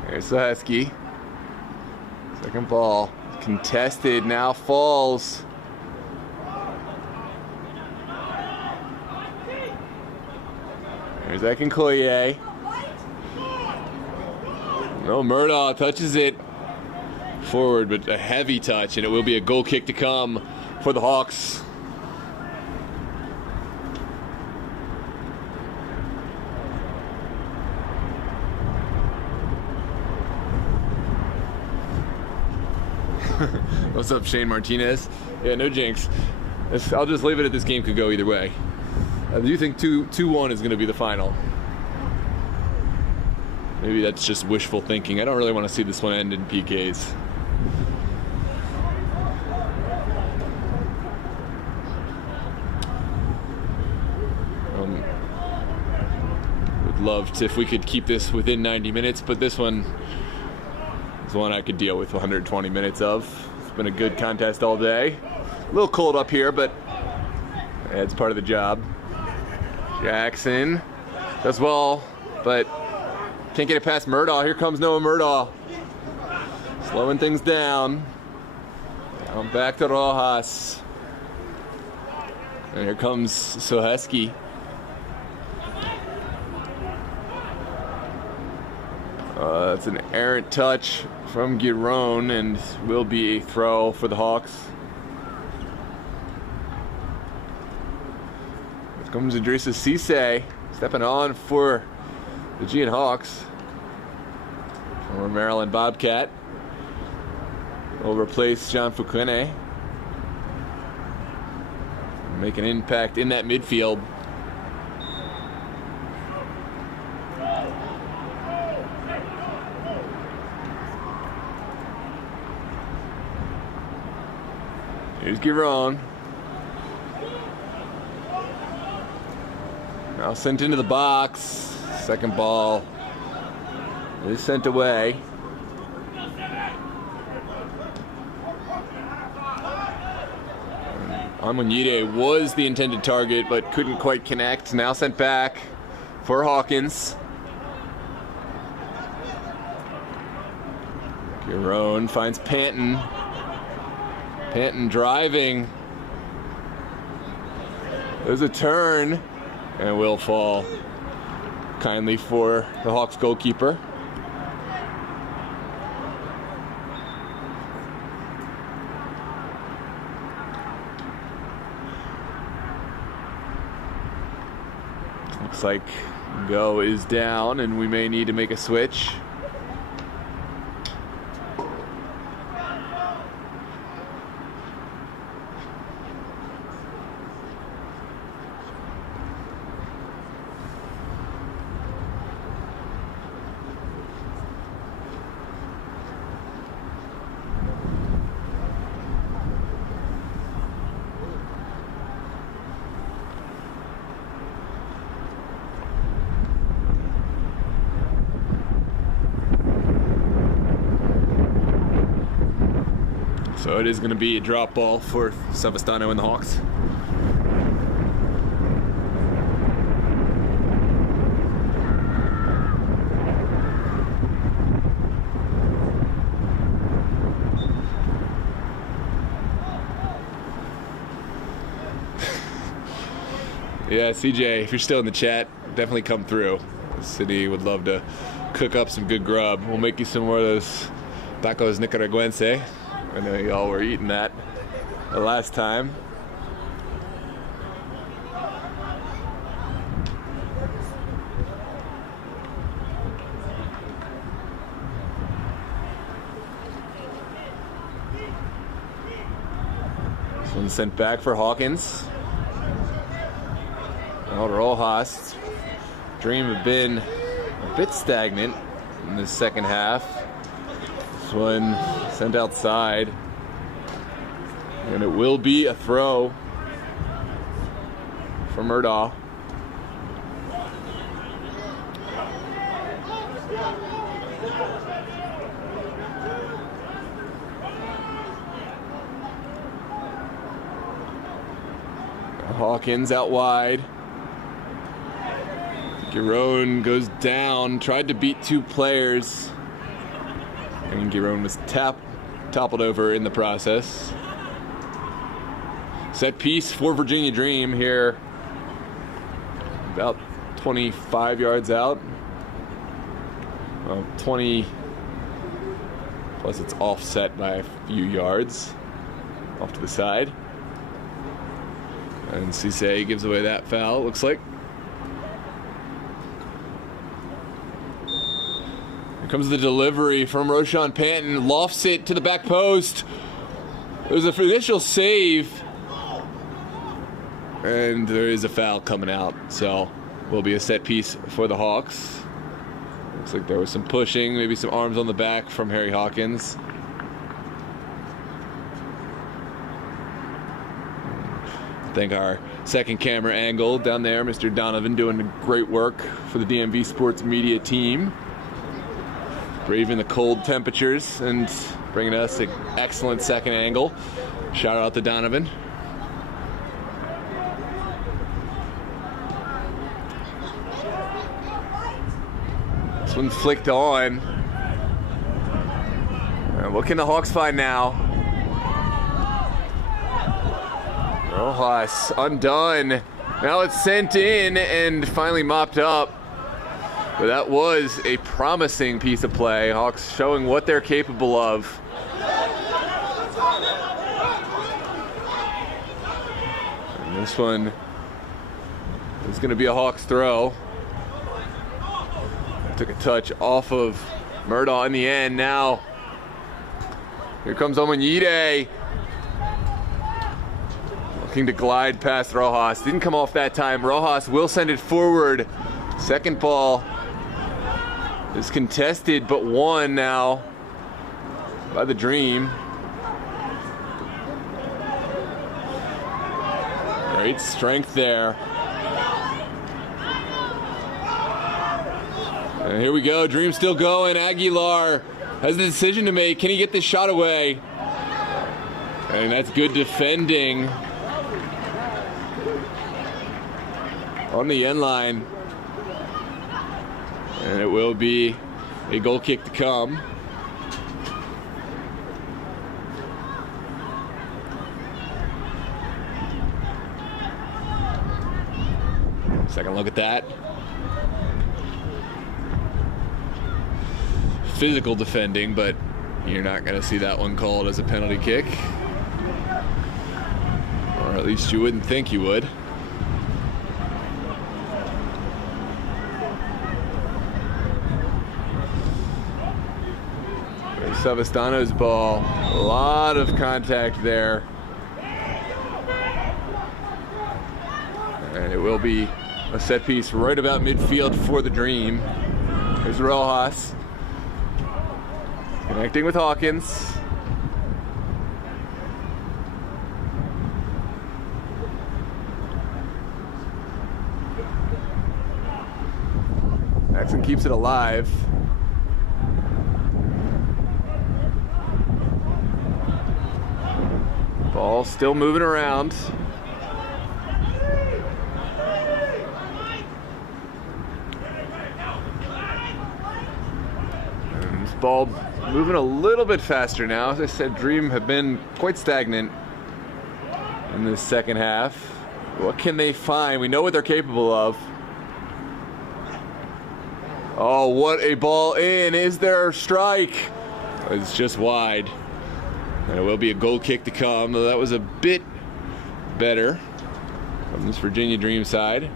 There's Husky. Second ball. Contested. Now falls. There's Akinkoye. No, Murdaugh touches it forward, but a heavy touch, and it will be a goal kick to come for the Hawks. What's up, Shane Martinez? Yeah, no jinx. I'll just leave it at this game could go either way. I do think 2-1 is going to be the final. Maybe that's just wishful thinking. I don't really want to see this one end in PKs. Would love to if we could keep this within 90 minutes, but this one is one I could deal with 120 minutes of. It's been a good contest all day. A little cold up here, but it's part of the job. Jackson does well, but can't get it past Murdaugh. Here comes Noah Murdaugh. Slowing things down. Down back to Rojas. And here comes Soheski. That's an errant touch from Giron and will be a throw for the Hawks. Here comes Idrissa Cisse stepping on for the Aegean Hawks. Former Maryland Bobcat will replace John Fukune. Make an impact in that midfield. Here's Giron. Now sent into the box. Second ball is sent away. Amunyide was the intended target, but couldn't quite connect. Now sent back for Hawkins. Giron finds Panton. Panton driving. There's a turn and will fall kindly for the Hawks goalkeeper. Looks like go is down and we may need to make a switch. So it is going to be a drop ball for Savastano and the Hawks. Yeah, CJ, if you're still in the chat, definitely come through. The city would love to cook up some good grub. We'll make you some more of those tacos nicaragüense. I know y'all were eating that the last time. This one's sent back for Hawkins. Now Rojas. Dream have been a bit stagnant in the second half. This one sent outside. And it will be a throw for Murdaugh. Hawkins out wide. Giron goes down, tried to beat two players, and Giron was toppled over in the process. Set piece for Virginia Dream here, about 25 yards out. Well, 20, plus it's offset by a few yards off to the side. And Cisse gives away that foul, it looks like. Here comes the delivery from Roshan Panton, lofts it to the back post. There's an initial save, and there is a foul coming out, so will be a set piece for the Hawks. Looks like there was some pushing, maybe some arms on the back from Harry Hawkins. I think our second camera angle down there, Mr. Donovan, doing great work for the DMV Sports Media team. Braving the cold temperatures and bringing us an excellent second angle. Shout out to Donovan. This one flicked on. And what can the Hawks find now? Rojas undone. Now it's sent in and finally mopped up. But that was a promising piece of play. Hawks showing what they're capable of. And this one is going to be a Hawks throw. Took a touch off of Murdaugh in the end. Now, here comes Omanyide. Looking to glide past Rojas. Didn't come off that time. Rojas will send it forward. Second ball is contested, but won now by the Dream. Great strength there. And here we go, Dream still going. Aguilar has the decision to make. Can he get this shot away? And that's good defending on the end line. And it will be a goal kick to come. Second look at that. Physical defending, but you're not going to see that one called as a penalty kick. Or at least you wouldn't think you would. Savastano's ball, a lot of contact there. And it will be a set piece right about midfield for the Dream. Here's Rojas. Connecting with Hawkins. Jackson keeps it alive. Ball still moving around. And this ball moving a little bit faster now. As I said, Dream have been quite stagnant in this second half. What can they find? We know what they're capable of. Oh, what a ball in. Is there a strike? It's just wide. And it will be a goal kick to come, though that was a bit better from this Virginia Dream side.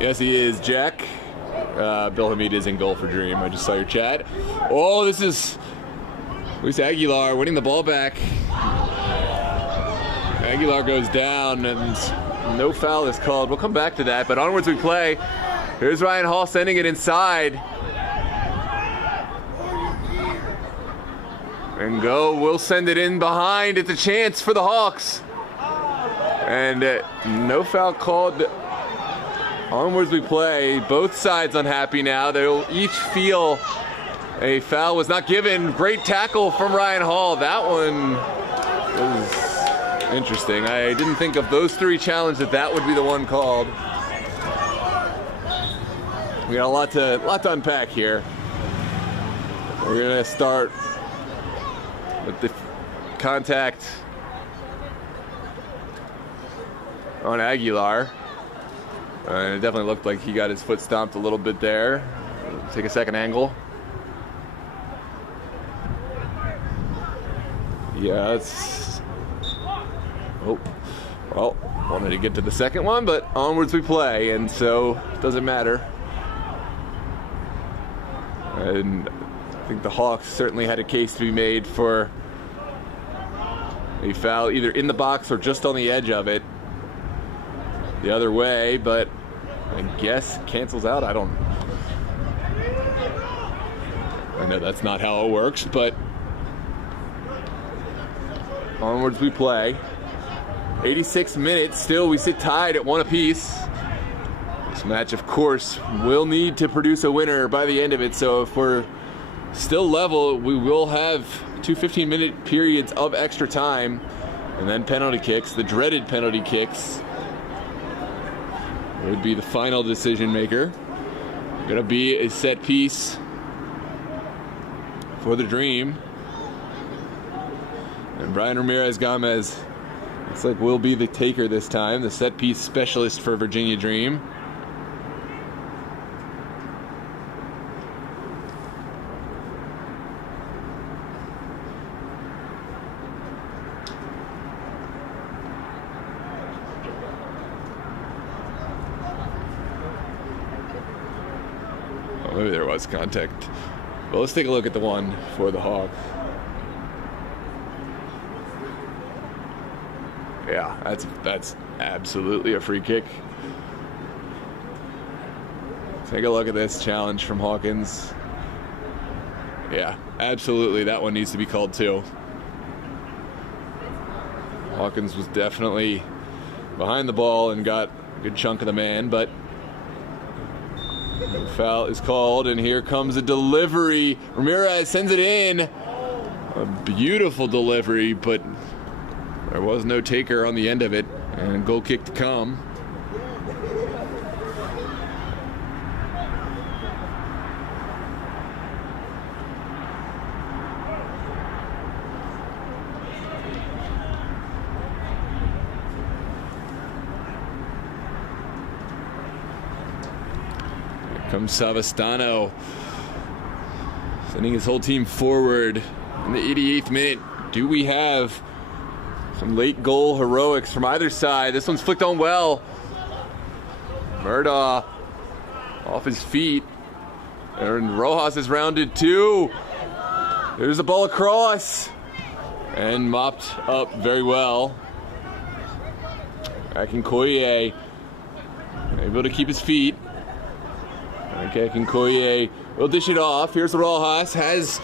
Yes, he is, Jack. Bill Hamid is in goal for Dream. I just saw your chat. Oh, this is Luis Aguilar winning the ball back. Aguilar goes down, and no foul is called. We'll come back to that, but onwards we play. Here's Ryan Hall sending it inside. And go, we'll send it in behind. It's a chance for the Hawks. And no foul called. Onwards we play. Both sides unhappy now. They'll each feel a foul was not given. Great tackle from Ryan Hall. That one was interesting. I didn't think of those three challenges that would be the one called. We got a lot to unpack here. We're gonna start with the contact on Aguilar. And it definitely looked like he got his foot stomped a little bit there. Take a second angle. Yeah, it's... Oh, well, wanted to get to the second one, but onwards we play, and so it doesn't matter. And I think the Hawks certainly had a case to be made for a foul either in the box or just on the edge of it. The other way, but I guess cancels out. I know that's not how it works, but onwards we play. 86 minutes, still we sit tied at 1 apiece. This match, of course, will need to produce a winner by the end of it, so if we're still level, we will have 2 15-minute periods of extra time, and then penalty kicks, the dreaded penalty kicks. Would be the final decision maker. Gonna be a set piece for the Dream. And Brian Ramirez Gomez looks like will be the taker this time, the set piece specialist for Virginia Dream. Maybe there was contact. Well, let's take a look at the one for the Hawks. Yeah, that's absolutely a free kick. Take a look at this challenge from Hawkins. Yeah, absolutely, that one needs to be called too. Hawkins was definitely behind the ball and got a good chunk of the man, but no foul is called, and here comes a delivery. Ramirez sends it in. A beautiful delivery, but there was no taker on the end of it, and goal kick to come. Comes Savastano, sending his whole team forward in the 88th minute. Do we have some late goal heroics from either side? This one's flicked on well. Murdaugh off his feet. And Rojas is rounded too. There's a ball across. And mopped up very well. Akinkoye able to keep his feet. Okay, Akinkoye will dish it off. Here's Rojas, has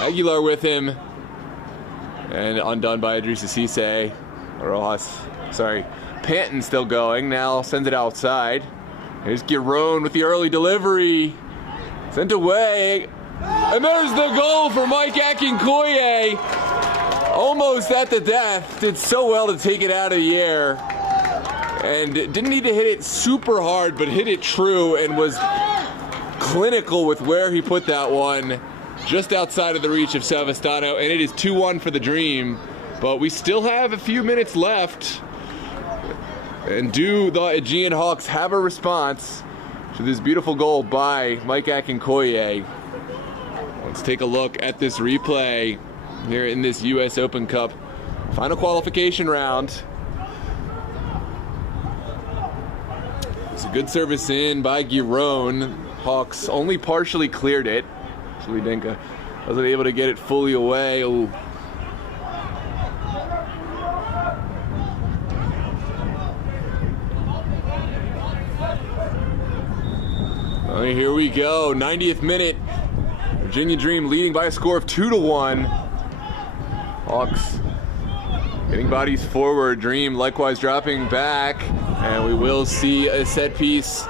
Aguilar with him. And undone by Idrissa Cisse. Rojas, sorry, Panton still going. Now sends it outside. Here's Giron with the early delivery. Sent away. And there's the goal for Mike Akinkoye. Almost at the death. Did so well to take it out of the air. And didn't need to hit it super hard, but hit it true and was clinical with where he put that one. Just outside of the reach of Savastano. And it is 2-1 for the Dream. But we still have a few minutes left. And do the Aegean Hawks have a response to this beautiful goal by Mike Akinkoye? Let's take a look at this replay here in this US Open Cup final qualification round. It's a good service in by Giron. Hawks only partially cleared it. Denka wasn't able to get it fully away. Ooh. Here we go, 90th minute. Virginia Dream leading by a score of 2-1. Hawks getting bodies forward. Dream likewise dropping back, and we will see a set piece.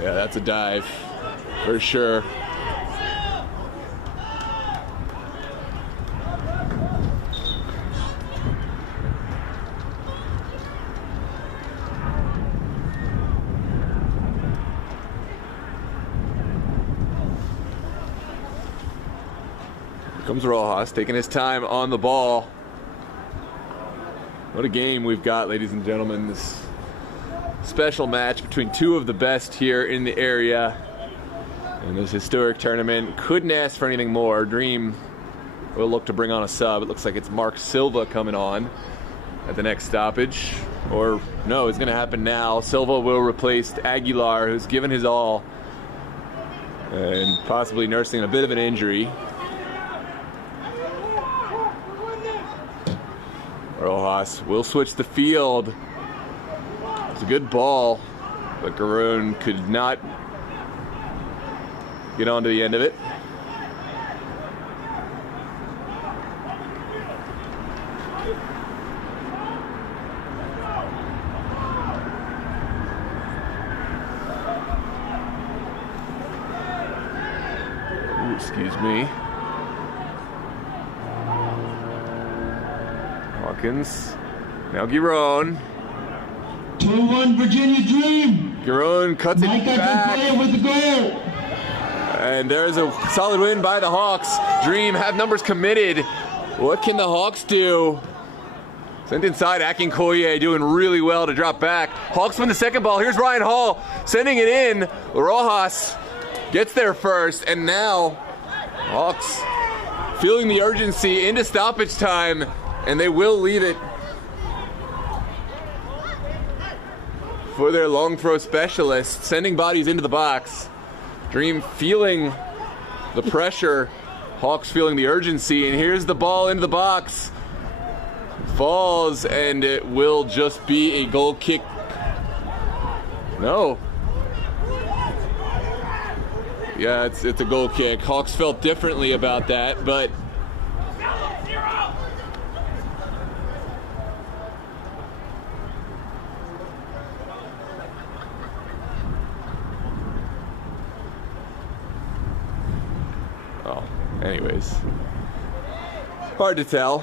Yeah, that's a dive for sure. Comes Rojas, taking his time on the ball. What a game we've got, ladies and gentlemen. This special match between two of the best here in the area in this historic tournament. Couldn't ask for anything more. Dream will look to bring on a sub. It looks like it's Mark Silva coming on at the next stoppage. Or no, it's going to happen now. Silva will replace Aguilar, who's given his all and possibly nursing a bit of an injury. Rojas will switch the field. It's a good ball, but Garoon could not get onto the end of it. Ooh, excuse me. Hawkins. Now Giron. 2-1 Virginia Dream. Giron cuts Mike it back. Akinkoye with the goal. And there's a solid win by the Hawks. Dream have numbers committed. What can the Hawks do? Sent inside, Akinkoye doing really well to drop back. Hawks win the second ball. Here's Ryan Hall sending it in. Rojas gets there first, and now Hawks feeling the urgency into stoppage time, and they will leave it for their long throw specialist, sending bodies into the box. Dream feeling the pressure, Hawks feeling the urgency, and here's the ball into the box. Falls, and it will just be a goal kick. No. Yeah, it's a goal kick. Hawks felt differently about that, but anyways, hard to tell.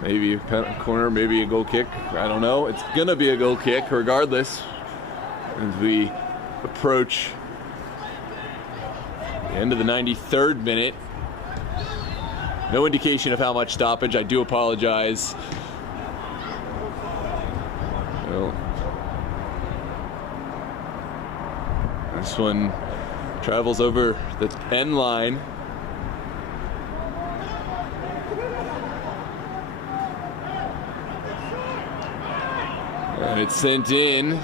Maybe a penalty corner, maybe a goal kick. I don't know. It's gonna be a goal kick regardless as we approach the end of the 93rd minute. No indication of how much stoppage. I do apologize. Well, this one travels over the end line. And it's sent in.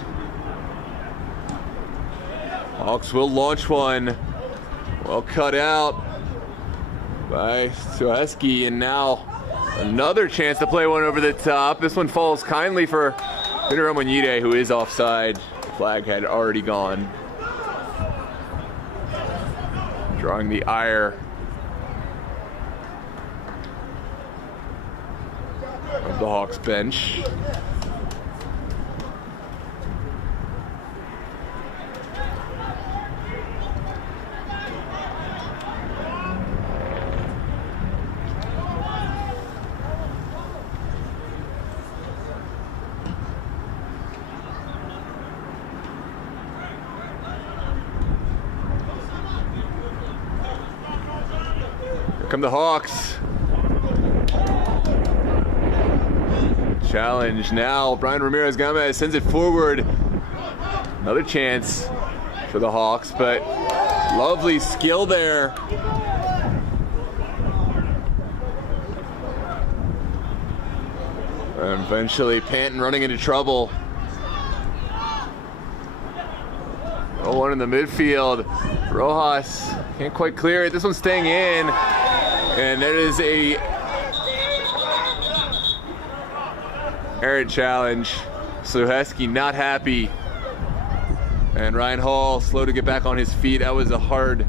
Hawks will launch one. Well cut out by Suheski, and now another chance to play one over the top. This one falls kindly for Peter Omonide, who is offside. The flag had already gone. Drawing the ire of the Hawks bench. come the Hawks. Challenge now. Brian Ramirez-Gomez sends it forward. Another chance for the Hawks, but lovely skill there. And eventually Panton running into trouble. Oh, one in the midfield. Rojas can't quite clear it. This one's staying in. And there is a errant challenge. Sluheski not happy. And Ryan Hall slow to get back on his feet. That was a hard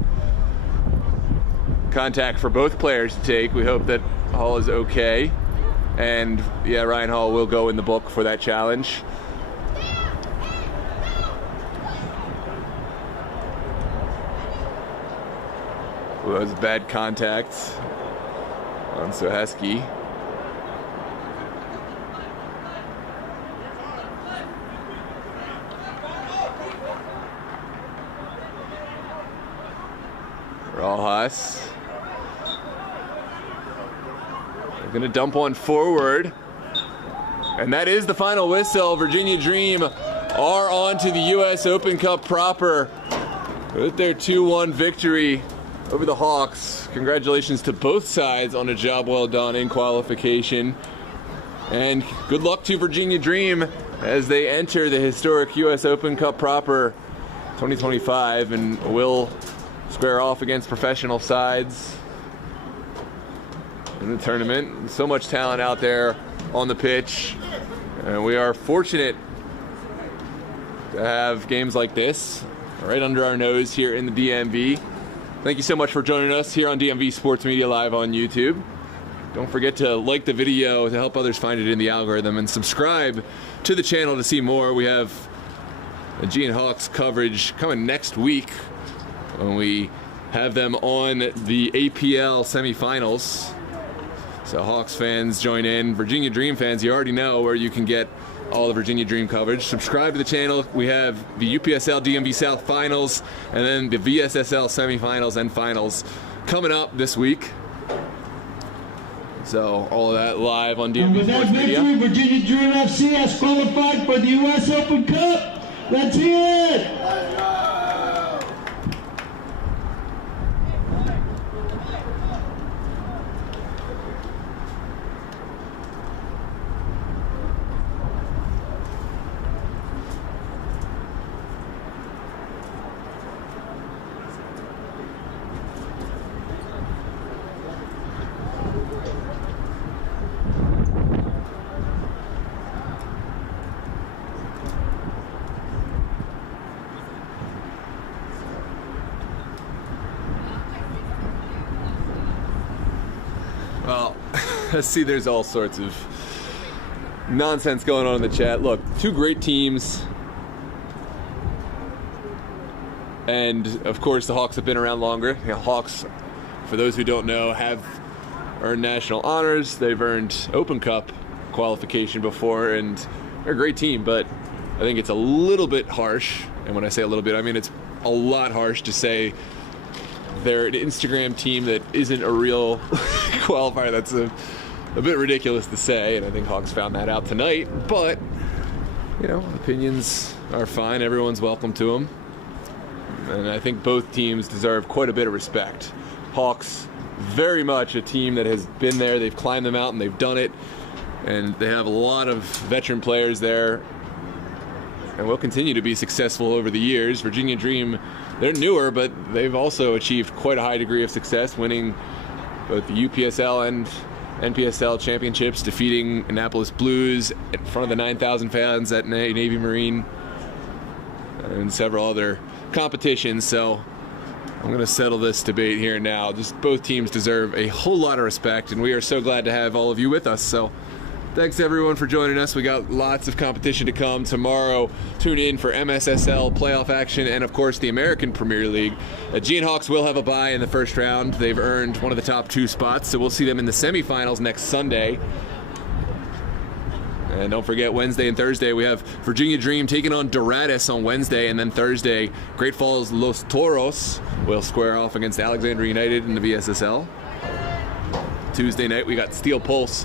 contact for both players to take. We hope that Hall is okay. And yeah, Ryan Hall will go in the book for that challenge. Well, that was bad contact on Soheski. Rojas. They're gonna dump one forward. And that is the final whistle. Virginia Dream are on to the US Open Cup proper with their 2-1 victory over the Hawks. Congratulations to both sides on a job well done in qualification. And good luck to Virginia Dream as they enter the historic US Open Cup proper 2025 and will square off against professional sides in the tournament. So much talent out there on the pitch, and we are fortunate to have games like this right under our nose here in the DMV. Thank you so much for joining us here on DMV Sports Media Live on YouTube. Don't forget to like the video to help others find it in the algorithm, and subscribe to the channel to see more. We have Aegean Hawks coverage coming next week when we have them on the APL semifinals. So Hawks fans join in. Virginia Dream fans, you already know where you can get all the Virginia Dream coverage. Subscribe to the channel. We have the UPSL DMV South finals and then the VSSL semifinals and finals coming up this week. So all of that live on DMV Sports Media. And with that victory, Virginia Dream FC has qualified for the US Open Cup. Let's hear it! Well, I see there's all sorts of nonsense going on in the chat. Look, two great teams. And of course the Hawks have been around longer. You know, Hawks, for those who don't know, have earned national honors. They've earned Open Cup qualification before, and they're a great team, but I think it's a little bit harsh. And when I say a little bit, I mean it's a lot harsh to say they're an Instagram team that isn't a real qualifier. That's a bit ridiculous to say, and I think Hawks found that out tonight. But, you know, opinions are fine. Everyone's welcome to them. And I think both teams deserve quite a bit of respect. Hawks, very much a team that has been there. They've climbed the mountain. They've done it. And they have a lot of veteran players there and will continue to be successful over the years. Virginia Dream, they're newer, but they've also achieved quite a high degree of success, winning both the UPSL and NPSL championships, defeating Annapolis Blues in front of the 9,000 fans at Navy Marine and several other competitions. So I'm going to settle this debate here now. Just both teams deserve a whole lot of respect, and we are so glad to have all of you with us. So thanks everyone for joining us. We got lots of competition to come tomorrow. Tune in for MSSL playoff action and of course the American Premier League. Aegean Hawks will have a bye in the first round. They've earned one of the top two spots, so we'll see them in the semifinals next Sunday. And don't forget, Wednesday and Thursday we have Virginia Dream taking on Dorados on Wednesday, and then Thursday Great Falls Los Toros will square off against Alexandria United in the VSSL. Tuesday night, we got Steel Pulse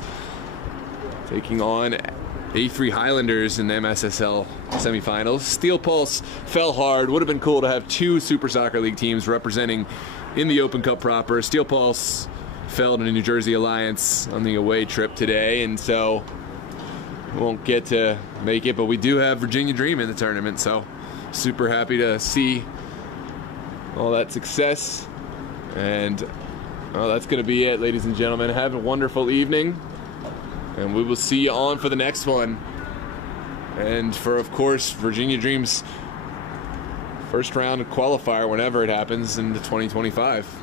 taking on A3 Highlanders in the MSSL semifinals. Steel Pulse fell hard. Would have been cool to have two Super Soccer League teams representing in the Open Cup proper. Steel Pulse fell to the New Jersey Alliance on the away trip today, and so won't get to make it, but we do have Virginia Dream in the tournament, so super happy to see all that success. And well, that's going to be it, ladies and gentlemen. Have a wonderful evening, and we will see you on for the next one. And for, of course, Virginia Dream's first round qualifier whenever it happens in 2025.